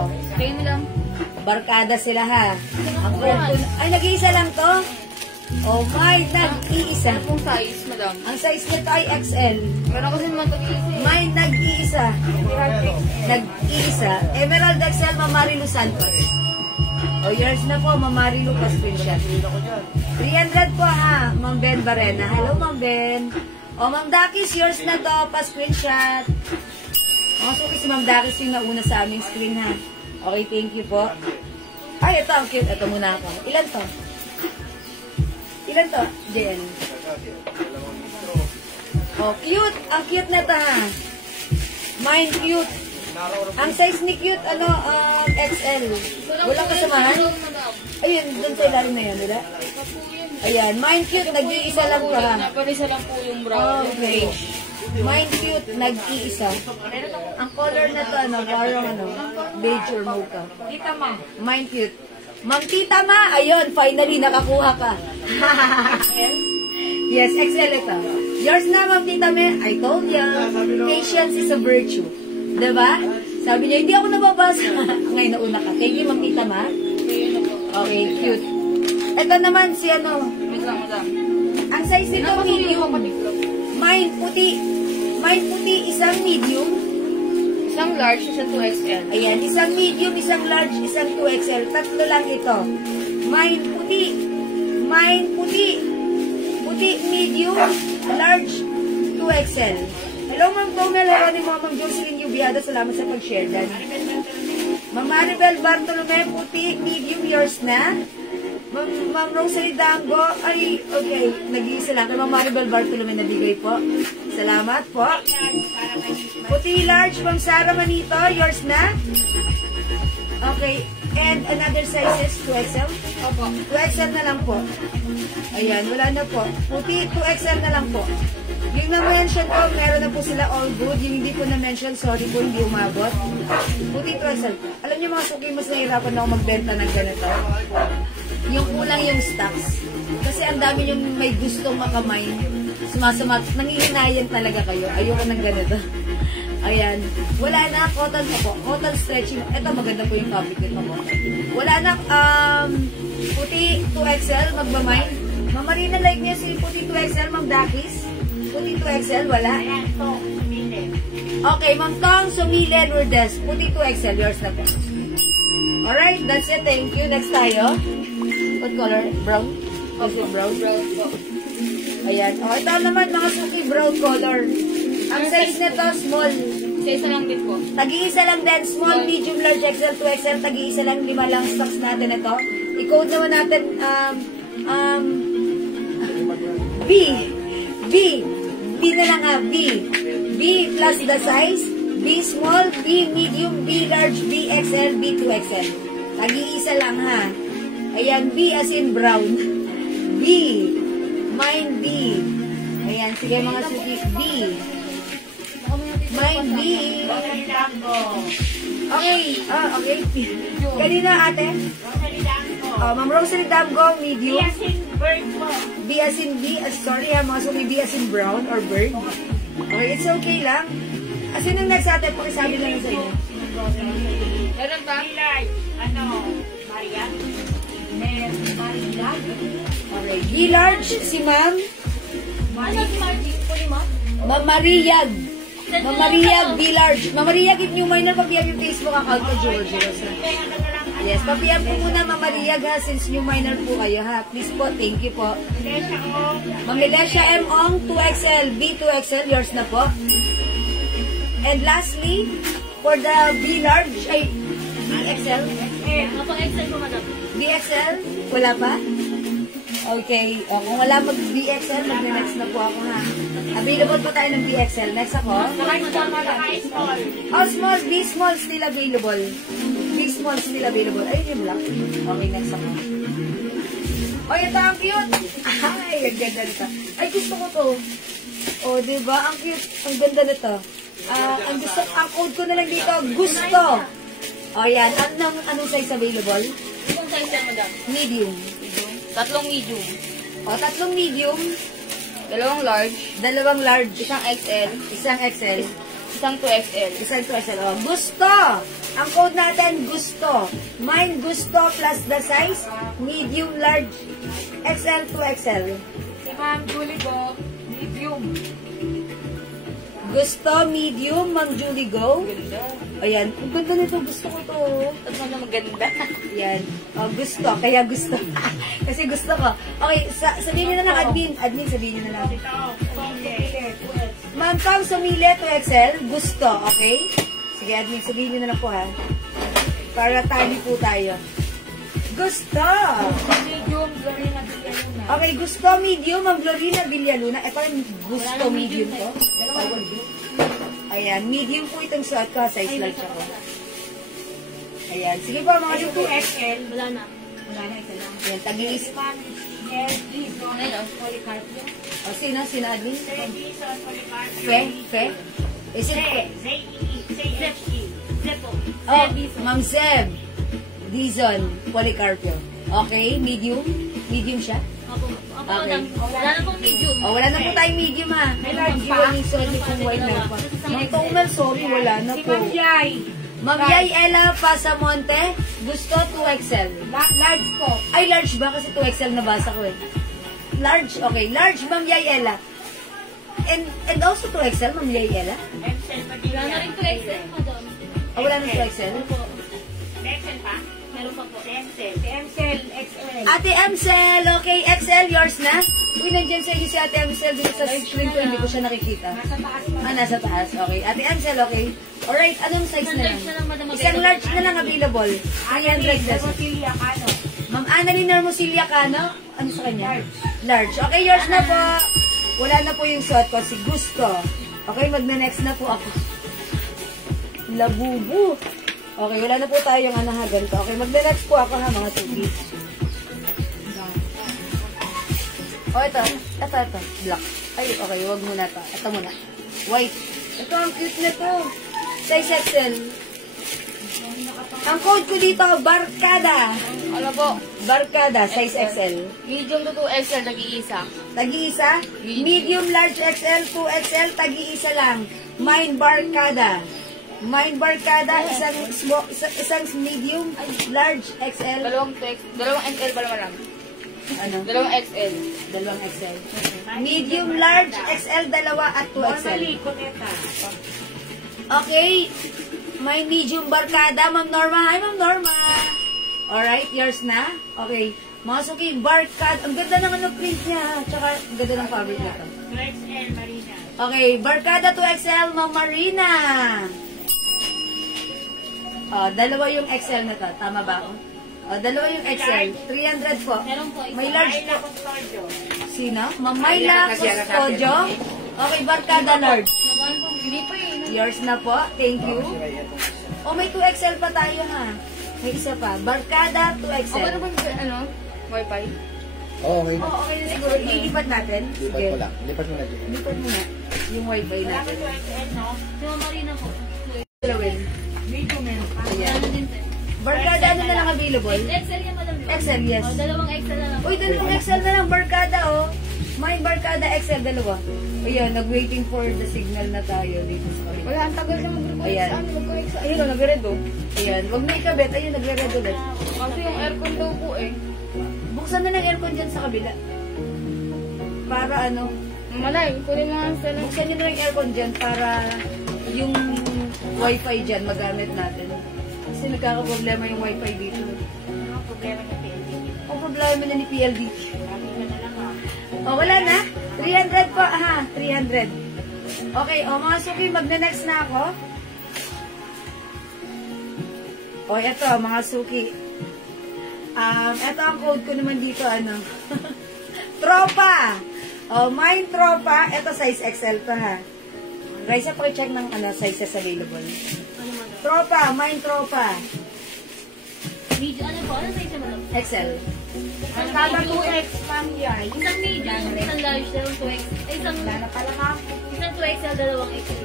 Kayo na lang. barkada sila ha. Ang ay, nag-iisa lang to? Oh my, nag-iisa. Anong size, madam? Ang size nito ay XL. Meron kasi naman tag-iisa. May nag-iisa. Nag-iisa. Emerald XL, Mamarilu Santos. O, yours na po, Mamarilu pa screenshot. 300 po ha, Ma'am Ben Barena. Hello, Ma'am Ben. O, Ma'am Dakis, yours na to, pa screenshot. O, so si Ma'am Dakis yung nauna sa aming screen ha. Okay, thank you po. Ay, ito, ang cute. Ito muna ako. Ilan to? Ilan to? Jen. Oh, cute. Ang cute na to ha. Mine cute. Ang size ni cute, XL. Walang kasamahan? Ayun, dun sa ilalim na yan, wala? Ayan, mine cute, nag-iisa lang to ha. Napalisa lang po yung brown. Okay. Mine cute, nag-iisa. Ang color na to, parang beige or mocha. Tita Ma. Mine cute. Ma'am Tita Ma, ayun, finally nakakuha ka. Yes, XL ito. Yours na, Ma'am Tita Ma. I told ya, patience is a virtue. Diba? Sabi niya, hindi ako nababasa. Ngayon nauna ka. Thank you, Ma'am Tita Ma. Okay, cute. Ito naman si Wait lang, madam. ang size nito medium. Mine puti. Mine puti, isang medium. Isang large, isang 2XL. Ayan, isang medium, isang large, isang 2XL. Tatlo lang ito. Mine puti. Mine puti. Puti, medium, large, 2XL. Hello, Ma'am Tonel. Hello ni Ma'am Jocelyn Yubiada. Salamat sa pag-share dan. Ma'am Maribel Bartolome, puti, medium, yours na. Ma'am Rosalie Dango. Ay, okay. Nag-iisa lang. Kay Ma'am Maribel Bartolome nabigay po. Salamat po. Puti large, Ma'am Sara Manito, yours na? Okay. And another sizes, 2XL? Opo. 2XL na lang po. Ayan, wala na po. Puti, 2XL na lang po. Yung na-mention ko, meron na po sila all good. Yung hindi po na-mention, sorry po, hindi umabot. Puti, 2XL. Alam niyo mga suki, mas nahirapan na ako magbenta ng ganito. Yung kulang yung stocks. Kasi ang dami yung may gustong makamay. Sumasama, nangihinayan talaga kayo. Ayoko ng ganito. Ayan. Wala na, cotton po. Cotton stretching. Ito, maganda po yung fabric nito po. Wala na, puti 2XL, magmamay. Ma'am Marina, like niya si puti 2XL, Ma'am Dakis. Puti 2XL, wala. Ayan, to. Sumilin. Okay, Ma'am Tong, Sumile, Lourdes. Puti 2XL, yours na po. Alright, that's it. Thank you. Next tayo. What color? Brown? Okay, brown. Brown po. Ayan. O, ito naman mga suki, brown color. Ang size nito, small. Isa lang din po. Tag-iisa lang din. Small, medium, large, XL, 2XL. Tag-iisa lang. 5 lang stocks natin ito. I-code naman natin, B. B. B na lang B. B plus the size. B small, B medium, B large, B XL, B 2XL. Tag-iisa lang ha. Ayan, B as in brown. B. Mine B. Ayan, sige mga suki. B. Mine B. Rosalie Dango. Okay. Okay. Kanina ate? Rosalie Dango. Ma'am Rosalie Dango, medium. Yasin Bird po. B as in B. Sorry ha, mga suki. B as in brown or bird. Okay, it's okay lang. As in yung next ate, pakisabi lang sa inyo. Meron pa? Large. Maria? Maria? Okay. B large, si ma'am. Ano si Margie? Pulima? Ma'am Mariag. Ma'am Mariag, B large. Ma'am Mariag, if new minor, papiyam yung Facebook account ko, George. Yes, papiyam po muna, Ma'am Mariag ha, since new minor po kayo ha. Please po, thank you po. Ma'am Melesha M. Ong, 2XL, B 2XL, yours na po. And lastly, for the B large, ay, BXL? Ako XL po, madam. BXL? Wala pa? Okay. O, kung wala mag-BXL, mag-next na po ako ha. Available po tayo ng BXL. Next ako. Oh, small. B small still available. B small still available. Ayun yung black. Okay, next ako. Oh, ito ang cute. Ay, ang ganda nito. Ay, gusto ko to. Oh, diba? Ang cute. Ang ganda nito. Ang code ko na lang dito, gusto. O yan, anong size available? Itong size yan, madam. Medium. Tatlong medium. O, tatlong medium, Dalawang large. dalawang large, Isang XL. isang XL, Isang 2XL. isang 2XL. O, gusto. Ang code natin, gusto. Mine gusto plus the size, medium, large, XL to XL. Si Ma'am Julie Go, medium. Gusto, medium, Ma'am Julie Go. Ganda. Ayan, ang ganda nito, gusto ko to. Tapos na maganda. Ayan, oh, gusto, kaya gusto. Kasi gusto ko. Okay, sabihin nyo na lang, admin, sabihin nyo na lang. Ma'am Pam, sumili to XL, gusto, okay? Sige, admin, sabihin nyo na lang po ha. Para tali po tayo. Gusto! Medium, Glorina Villaluna. Okay, gusto medium, Ma'am Glorina Villaluna. Ito yung gusto medium to. Ayan, medium po itong suot ko. Size large ako. Ayan, sige po mga Ay, suko. 2XL. Wala na. Wala na, ito lang. Ayan, tag-iis. Si Ma'am Jason Policarpio. O, sino admin? Jason Policarpio. Fe? Is it Fe? Z-E-E. Zepo. Oh, Ma'am Zeb. Dizon Policarpio. Okay, medium. Medium siya. Opo. Okay. Wala na pong medium. Oh, wala na po tayong medium ha. May large pa? Iwan yung suot yung white na po. Ma'am Tonal, sorry, wala na Si po. Ma'am Yay. Ma'am Yay Ella Pasamonte, gusto 2XL. Large po. Ay, large ba? Kasi 2XL nabasa ko eh. Large, okay. Large, Ma'am Yay Ella. And also 2XL, Ma'am Yay Ella? MCL Wala na Padilla. rin 2XL pa doon. Oh, wala nang 2XL? Opo. MCL pa? Meron pa po. MCL. Si MCL XL. Ate Amsel, okay. XL, yours na? Uy, nandiyan sa inyo si Ate Amsel. Dito sa screen ko, hindi ko siya nakikita. Nasa taas pa. Ah, nasa taas. Okay. Ate Amsel, okay. Alright, anong size Isang na large na lang, madam. Isang large na lang available. 300 pesos. Rotilia Cano. Ma'am Annalyn Hermosilya Cano, ano sa kanya? Large. Okay, yours na po. Wala na po yung suot ko, si Gusto. Okay, magna-next na po ako. Labubu. Okay, wala na po tayo yung anahagan ko. Okay, magna-next po ako ha, mga suki. Oh, ito. Black. Ay, okay, wag muna to. Ito muna. White. Ito, ang cute na to. Size XL. Ang code ko dito, Barkada. Ano po? Barkada, size XL. Medium to 2XL, nag-iisa. Tagi-isa? Medium, large XL, 2XL, tagi-isa lang. Mine Barkada. Mine Barkada, isang medium, large XL. Dalawang XL ba naman lang? Ano? Dalawang XL. Dalawang XL. Medium, large, XL, dalawa at 2XL. Kuneta. Okay. My medium Barkada, Ma'am Norma. Hi, Ma'am Norma. Alright, yours na? Okay. Mga suki, Barkada. Ang ganda ng ano print niya, ha? Tsaka, ang ganda ng fabric nito. 2XL Marina. Okay, Barkada 2XL, Ma'am Marina. Oh, dalawa yung XL na to. Tama ba ako? Oh, dalawa yung XL. 300 po. Meron po. May large Ayla po. Custodio. Sino? Ma'am Mayla Custodio. Okay, Barkada large. Naman po. Hindi pa eh. Yours na po. Thank you. Oh, may 2XL pa tayo ha. May isa pa. Barkada O, 2XL. ano ba yung, ano? Wi-Fi? Oo, okay na. Oh, okay na siguro. Lilipat natin. Lipat Sige. ko lang. Lipat mo na dito. Lipat muna yung wifi Wala natin. pa 2XL, no? Si Mama Marina po. Dalawin. Medium meron pa. Ayan. Ano din, sir? Barkada ano na lang available? XL yan, madam. XL, yes. O, dalawang XL na lang. Uy, dalawang XL na lang, Barkada, oh. May Barkada XL, dalawa. Ayan, nag-waiting for the signal na tayo dito sa kami. Wala, ang tagal na mag-reconnect Ayan. sa ano, mag-connect sa... Ayun, oh, nag-red, oh. Ayan, wag na ikabit. Ayun, nagre-red ulit. Kasi yung aircon daw po eh. Buksan na ng aircon dyan sa kabila. Para ano, Malay, kunin mo nga sa lang. buksan nyo na yung aircon dyan para yung wifi dyan magamit natin. Kasi nagkakaproblema yung wifi dito. Ano ang problema niya, PLD? Ang problema na ni PLD. Sabi ka na lang, ha? Oh, wala na? 300 po, aha, 300. Okay, oh, mga suki, magna-next na ako. Oh, eto, mga suki. Eto ang code ko naman dito, ano. Tropa! Oh, mine tropa. Eto, size XL to, ha. Guys, pakicheck ng ano, sizes available. Ano mo daw? Tropa, mine tropa. Medium, ano po? Ano size mo daw? XL. Ang kala 2X, Ma'am Yay. Isang medium, isang large, dalawang 2X. Ay, isang... Wala na pala, ma'am. Isang 2XL, dalawang XL.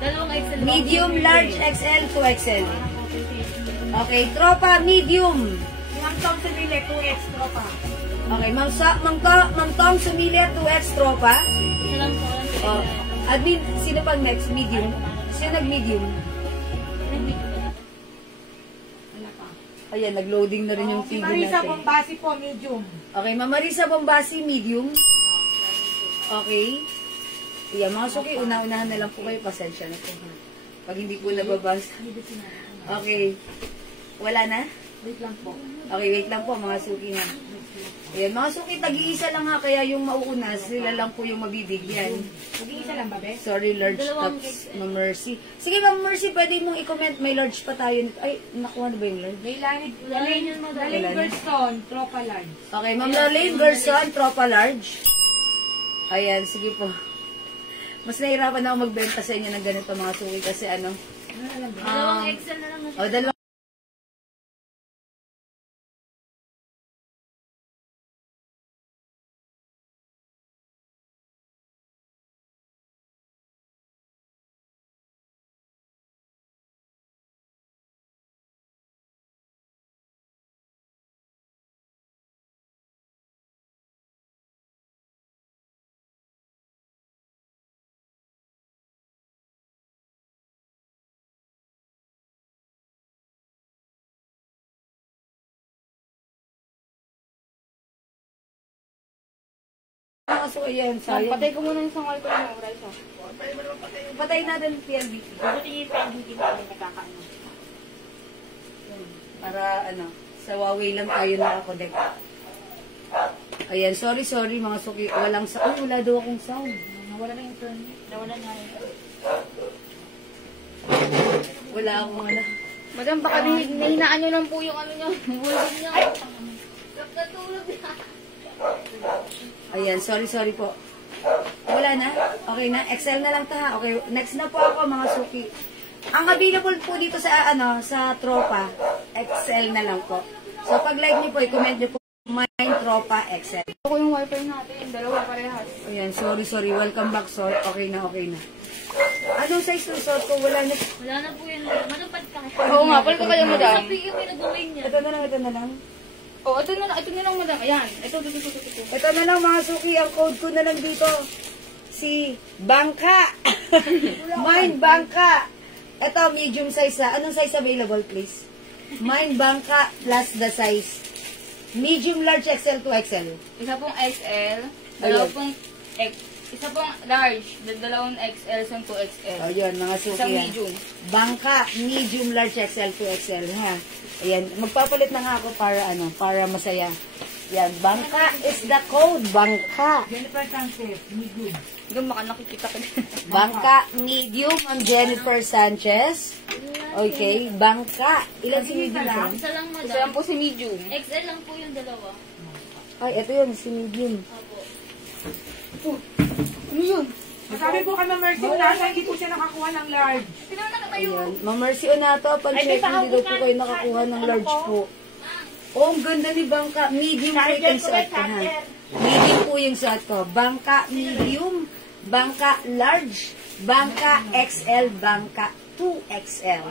Dalawang XL. Medium, large, XL, 2XL. Okay, tropa, medium. Ma'am Tom Seville, 2X tropa. Okay, Mang Tong Sumilia 2X tropa. Isa lang po. Oh, admin, sino pang next? Medium. Sino nag-medium? Ayan, nag-loading na rin yung Si TV Marisa natin. Bombasi po, medium. Okay, Ma'am Marisa Bombasi, medium. Okay. Ayan, mga suki, una-unahan na lang po kayo. Pasensya na po. Ha? Pag hindi po nababasa. Okay. Wala na? Wait lang po. Okay, wait lang po, mga suki na. Ayan, mga suki, tag-iisa lang ha. Kaya yung mauuna, sila lang po yung mabibigyan. Mag-iisa lang ba, be? Sorry, large tops, Ma'am Mercy. Sige, Ma'am Mercy, pwede mong i-comment. May large pa tayo. Ay, nakuha na ba yung large? May Lalaine Gerson, Tropa Large. Okay, Ma'am Lalaine Gerson, Tropa Large. Ayan, sige po. Mas nahirapan ako magbenta sa inyo ng ganito mga suki kasi ano. Dalawang Excel na lang. O, dalawang. So, ayan, sayang. Patay ko muna yung sangal ko ng rice. Patay natin PLB. Buti yung friend, hindi mo kami nagkakaano. Para, ano, sa Huawei lang tayo nakakonect. Ayan, sorry, mga suki. Walang sound. Wala daw akong sound. Nawala na yung internet. Nawala na yung Wala akong ano. Madam, baka nahinaan nyo lang po yung ano nyo. Bulbin nyo. Katulog na. Ayan, sorry po. Wala na? Okay na? Excel na lang ta. Okay, next na po ako mga suki. Ang available po dito sa sa tropa, Excel na lang po. So pag like niyo po, i-comment niyo po Mine Tropa Excel. Ako yung wifi natin. Dalawa parehas. Ayan, sorry. Welcome back, sort. Okay na. Anong size ng sort ko? Wala na. Wala na po yan. Manupad ka. Oo nga, pala ka kayo, madam. Sabi yung pinag-gawin niya. Ito na lang. Oh, ito na lang, madam. Ayan. Ito. Ito na lang mga suki, ang code ko na lang dito. Si Bangka. Mine Bangka. Ito, medium size ha. Anong size available, please? Mine Bangka plus the size. Medium, large, XL to XL. Isa pong XL, dalawa pong isa pong large, dalawang XL, isang 2XL. O yun, mga suki. Isang ha. medium. Bangka, medium, large, XL to XL ha. Ayan, magpapalit na nga ako para masaya. Yan, Bangka is the code. Bangka. Jennifer Sanchez, medium. Hanggang baka nakikita ka din. Bangka, medium, Ma'am Jennifer Sanchez. Okay, Bangka. Ilan si medium lang? Isa lang, madam. Isa lang po si medium. XL lang po yung dalawa. Ay, ito yun, si medium. Opo. Ano yun? Masabi po kay Ma'am Mercy, nasa hindi po siya nakakuha ng large. Pinaka na kayo. Ayan. Ma'am Mercy Onato, pag-check, hindi daw po kayo nakakuha ng large po. Oh, ang ganda ni Bangka. Medium po yung suot ko, ha? Medium po yung suot ko. Bangka, medium. Bangka, large. Bangka, XL. Bangka, 2XL.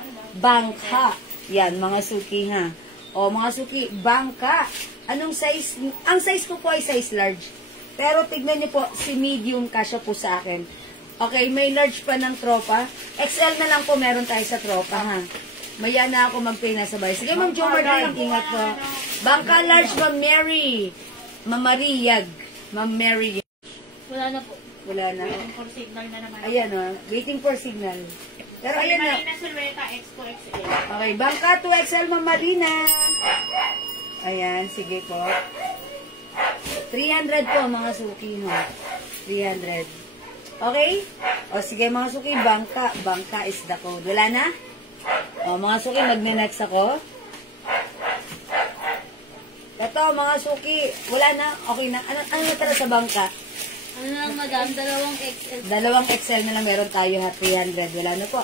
Bangka. Yan, mga suki, ha? O, mga suki, Bangka. Anong size? Ang size ko po ay size large. Pero tignan niyo po, si medium kasya po sa akin. Okay, may large pa ng tropa. XL na lang po meron tayo sa tropa, ha? Maya na ako mag-pay na sabay. Sige, Ma'am Jo Martin, ingat po. Bangka large, Ma'am Mary. Ma'am Mariag. Ma'am Mary. Wala na po. Wala na. For signal na naman. Ayan, waiting for signal. Pero ayan na. Marina Silveta, X2 XL. Okay, Bangka 2XL, Ma'am Marina. Ayan, sige po. 300 po, mga suki, no? 300. Okay? O, sige, mga suki, Bangka. Bangka is the code. Wala na? O, mga suki, magne-next ako. Ito, mga suki, wala na. Okay na. Ano natara sa Bangka? Ano lang, madam? Dalawang XL. Dalawang XL na lang meron tayo, ha? 300. Wala na po.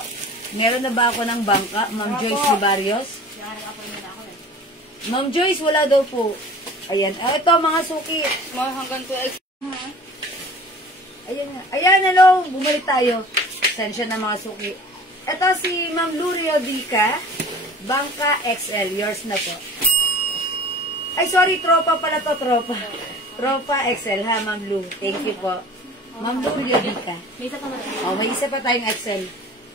Meron na ba ako ng Bangka? Ma'am Joyce Libarios? Ma'am Joyce, wala daw po. Ayan. Ito, mga suki. Mga hanggang 2XL. Ayan nga. Ayan, hello. Bumalik tayo. Sensya na mga suki. Ito si Ma'am Lurio Dica. Bangka XL. Yours na po. Ay, sorry. Tropa pala to. Tropa XL ha, Ma'am Lu. Thank you po. Ma'am Lurio Dica. May isa pa madam. Oh, may isa pa tayong XL.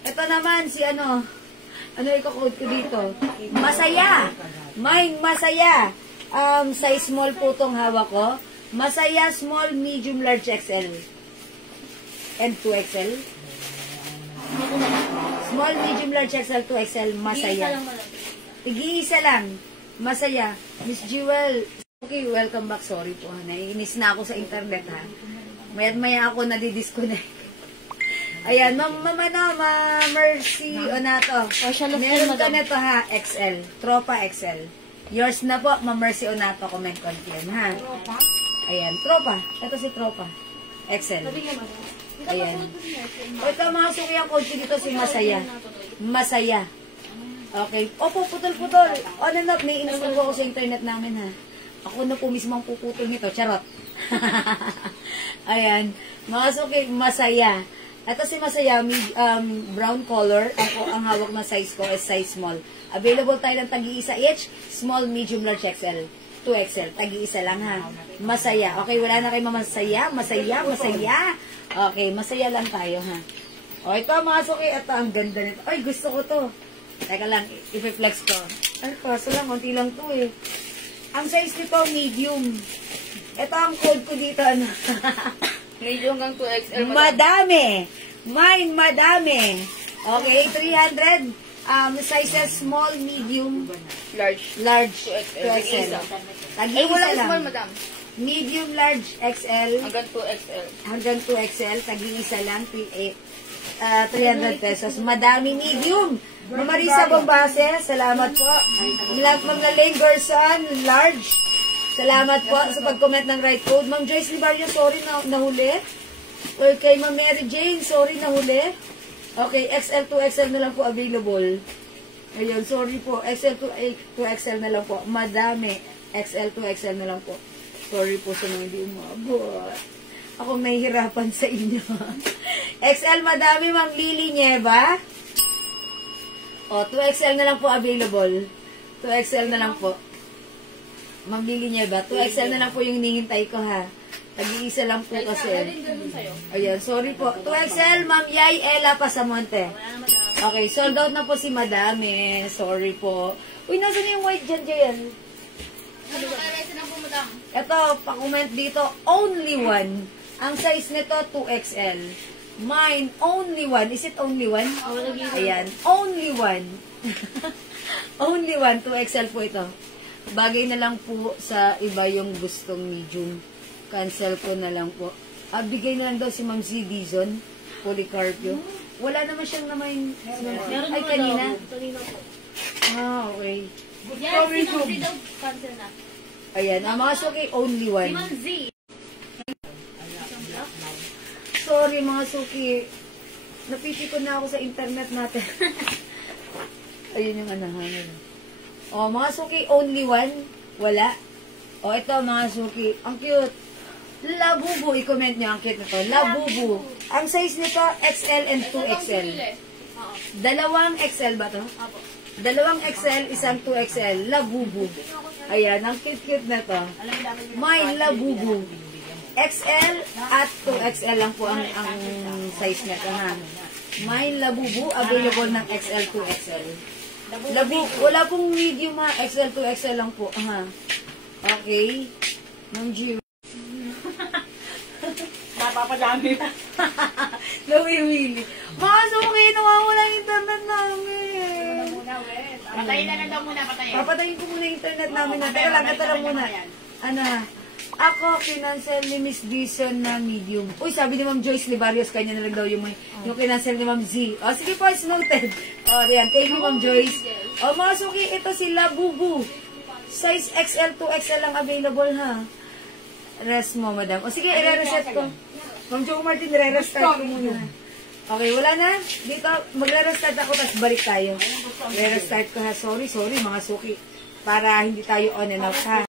Ito naman si ano. Ano i-code ko dito? Masaya. Mine, masaya. Size small po itong hawak ko. Masaya, small, medium, large, XL. And 2XL. Small, medium, large, XL, 2XL. Masaya. Tig-iisa lang. Masaya. Miss Jewel. Okay, welcome back. Sorry po. Naiinis na ako sa internet, ha. Maya ako nadidisconnect. Ayan, Mama Mercy Onato. Meron ko nito, ha. XL. Tropa XL. Yours na po, Ma'am Mercy Onato. Comment yan, ha. Ayan, tropa. Ito si tropa. XL. Ayan. Ito mga suki ang code dito si Masaya. Masaya. Okay. Opo, putol-putol. On and off, nai-install ko ako sa internet namin, ha. Ako na po mismo ang puputol nito. Charot. Ayan. Mga suki, Masaya. Ito si Masaya, brown color. Ako, ang hawak na size ko is size small. Available tayo ng tag-iisa each. Small, medium, large, XL. 2XL. Tag-iisa lang, ha. Masaya. Okay, wala na kayo masaya. Masaya, masaya. Okay, masaya lang tayo, ha. O, ito mga suki. Ito, ang ganda nito. Ay, gusto ko to. Teka lang, i-flex ko. Ay, kaso lang, konti lang to, eh. Ang size nito, medium. Ito ang code ko dito, ano. Medium hanggang 2XL. Madami. Mine, madami. Okay, 300. Sizes small, medium, Large. 2XL. Ay, wala Tag-iisa small, lang. madam. Medium, large, XL. Hanggang 2XL. Hanggang 2XL. Tag-iisa lang. 300 pesos. Madami medium. Mamarisa Bombase, salamat po. Mga Lane Gerson, large. Salamat po sa pag-comment ng right code. Ma'am Joyce Libario, sorry nahuli. Or kay Ma'am Mary Jane, sorry nahuli. Okay, XL to XL na lang po available. Ayun, sorry po. XL to XL na lang po. Madami. XL to XL na lang po. Sorry po sa mga hindi umabot. Ako nahihirapan sa inyo. XL madami, Ma'am Lily Nieva. O, 2XL na lang po available. 2XL na lang po. Ma'am Lily Nieva, 2XL na lang po yung hinihintay ko, ha. Tag-iisa lang po kasi. Ayan, sorry po. 2XL, Ma'am Yay Ella Pasamonte. Okay, sold out na po si Madame. Sorry po. Uy, nasan yung white dyan, Jayan? Ito, pa-comment dito, only one. Ang size nito, 2XL. Mine, only one. Is it only one? Ayan, only one. Only one, 2XL po ito. Bagay na lang po sa iba yung gustong medium. Cancel ko na lang po. Bigay na lang daw si Ma'am Z. Dizon, Policarpio. Wala naman siyang naman. Ay, kanina? Okay. Yes, si Ma'am Z daw cancel na. Ayan, ang mga suki, only one. Si Ma'am Z. Sorry mga suki. Napipiko na ako sa internet natin. Ayun yung anahan. O, mga suki, only one. Wala. O, ito mga suki. Ang cute. Labubu. I-comment nyo ang cute nito. Labubu. Ang size nito, XL and 2XL. Dalawang XL ba to? Dalawang XL, isang 2XL. Labubu. Ayan, ang cute-cute na to. May labubu. XL at 2XL lang po ang size nito, ha. May labubu. Available ng XL, 2XL. Labubu. Wala pong medium, ha. XL, 2XL lang po, ha. Okay. Ma'am G. Napapadami pa. Nawiwili. Mga suki, nawawala ang internet namin. Patayin na lang daw muna, patayin. Papatayin ko muna yung internet namin na. Teka lang, ito lang muna. Ano, ako, kinancel ni Miss Dizon na medium. Uy, sabi ni Ma'am Joyce Libarios, kanya na lang daw yung kinancel ni Ma'am Z. O, sige po, it's noted. O, yan. Thank you, Ma'am Joyce. O, mga suki, ito si Labubu. Size XL to XL lang available, ha. Rest mo, madam. O, sige, i-reset ko. Ma'am Jo Martin, i-restart ko muna. Okay, wala na. Dito, magre-restart ako, tapos balik tayo. I-restart ko, ha. Sorry, mga suki. Para hindi tayo on and off, ha.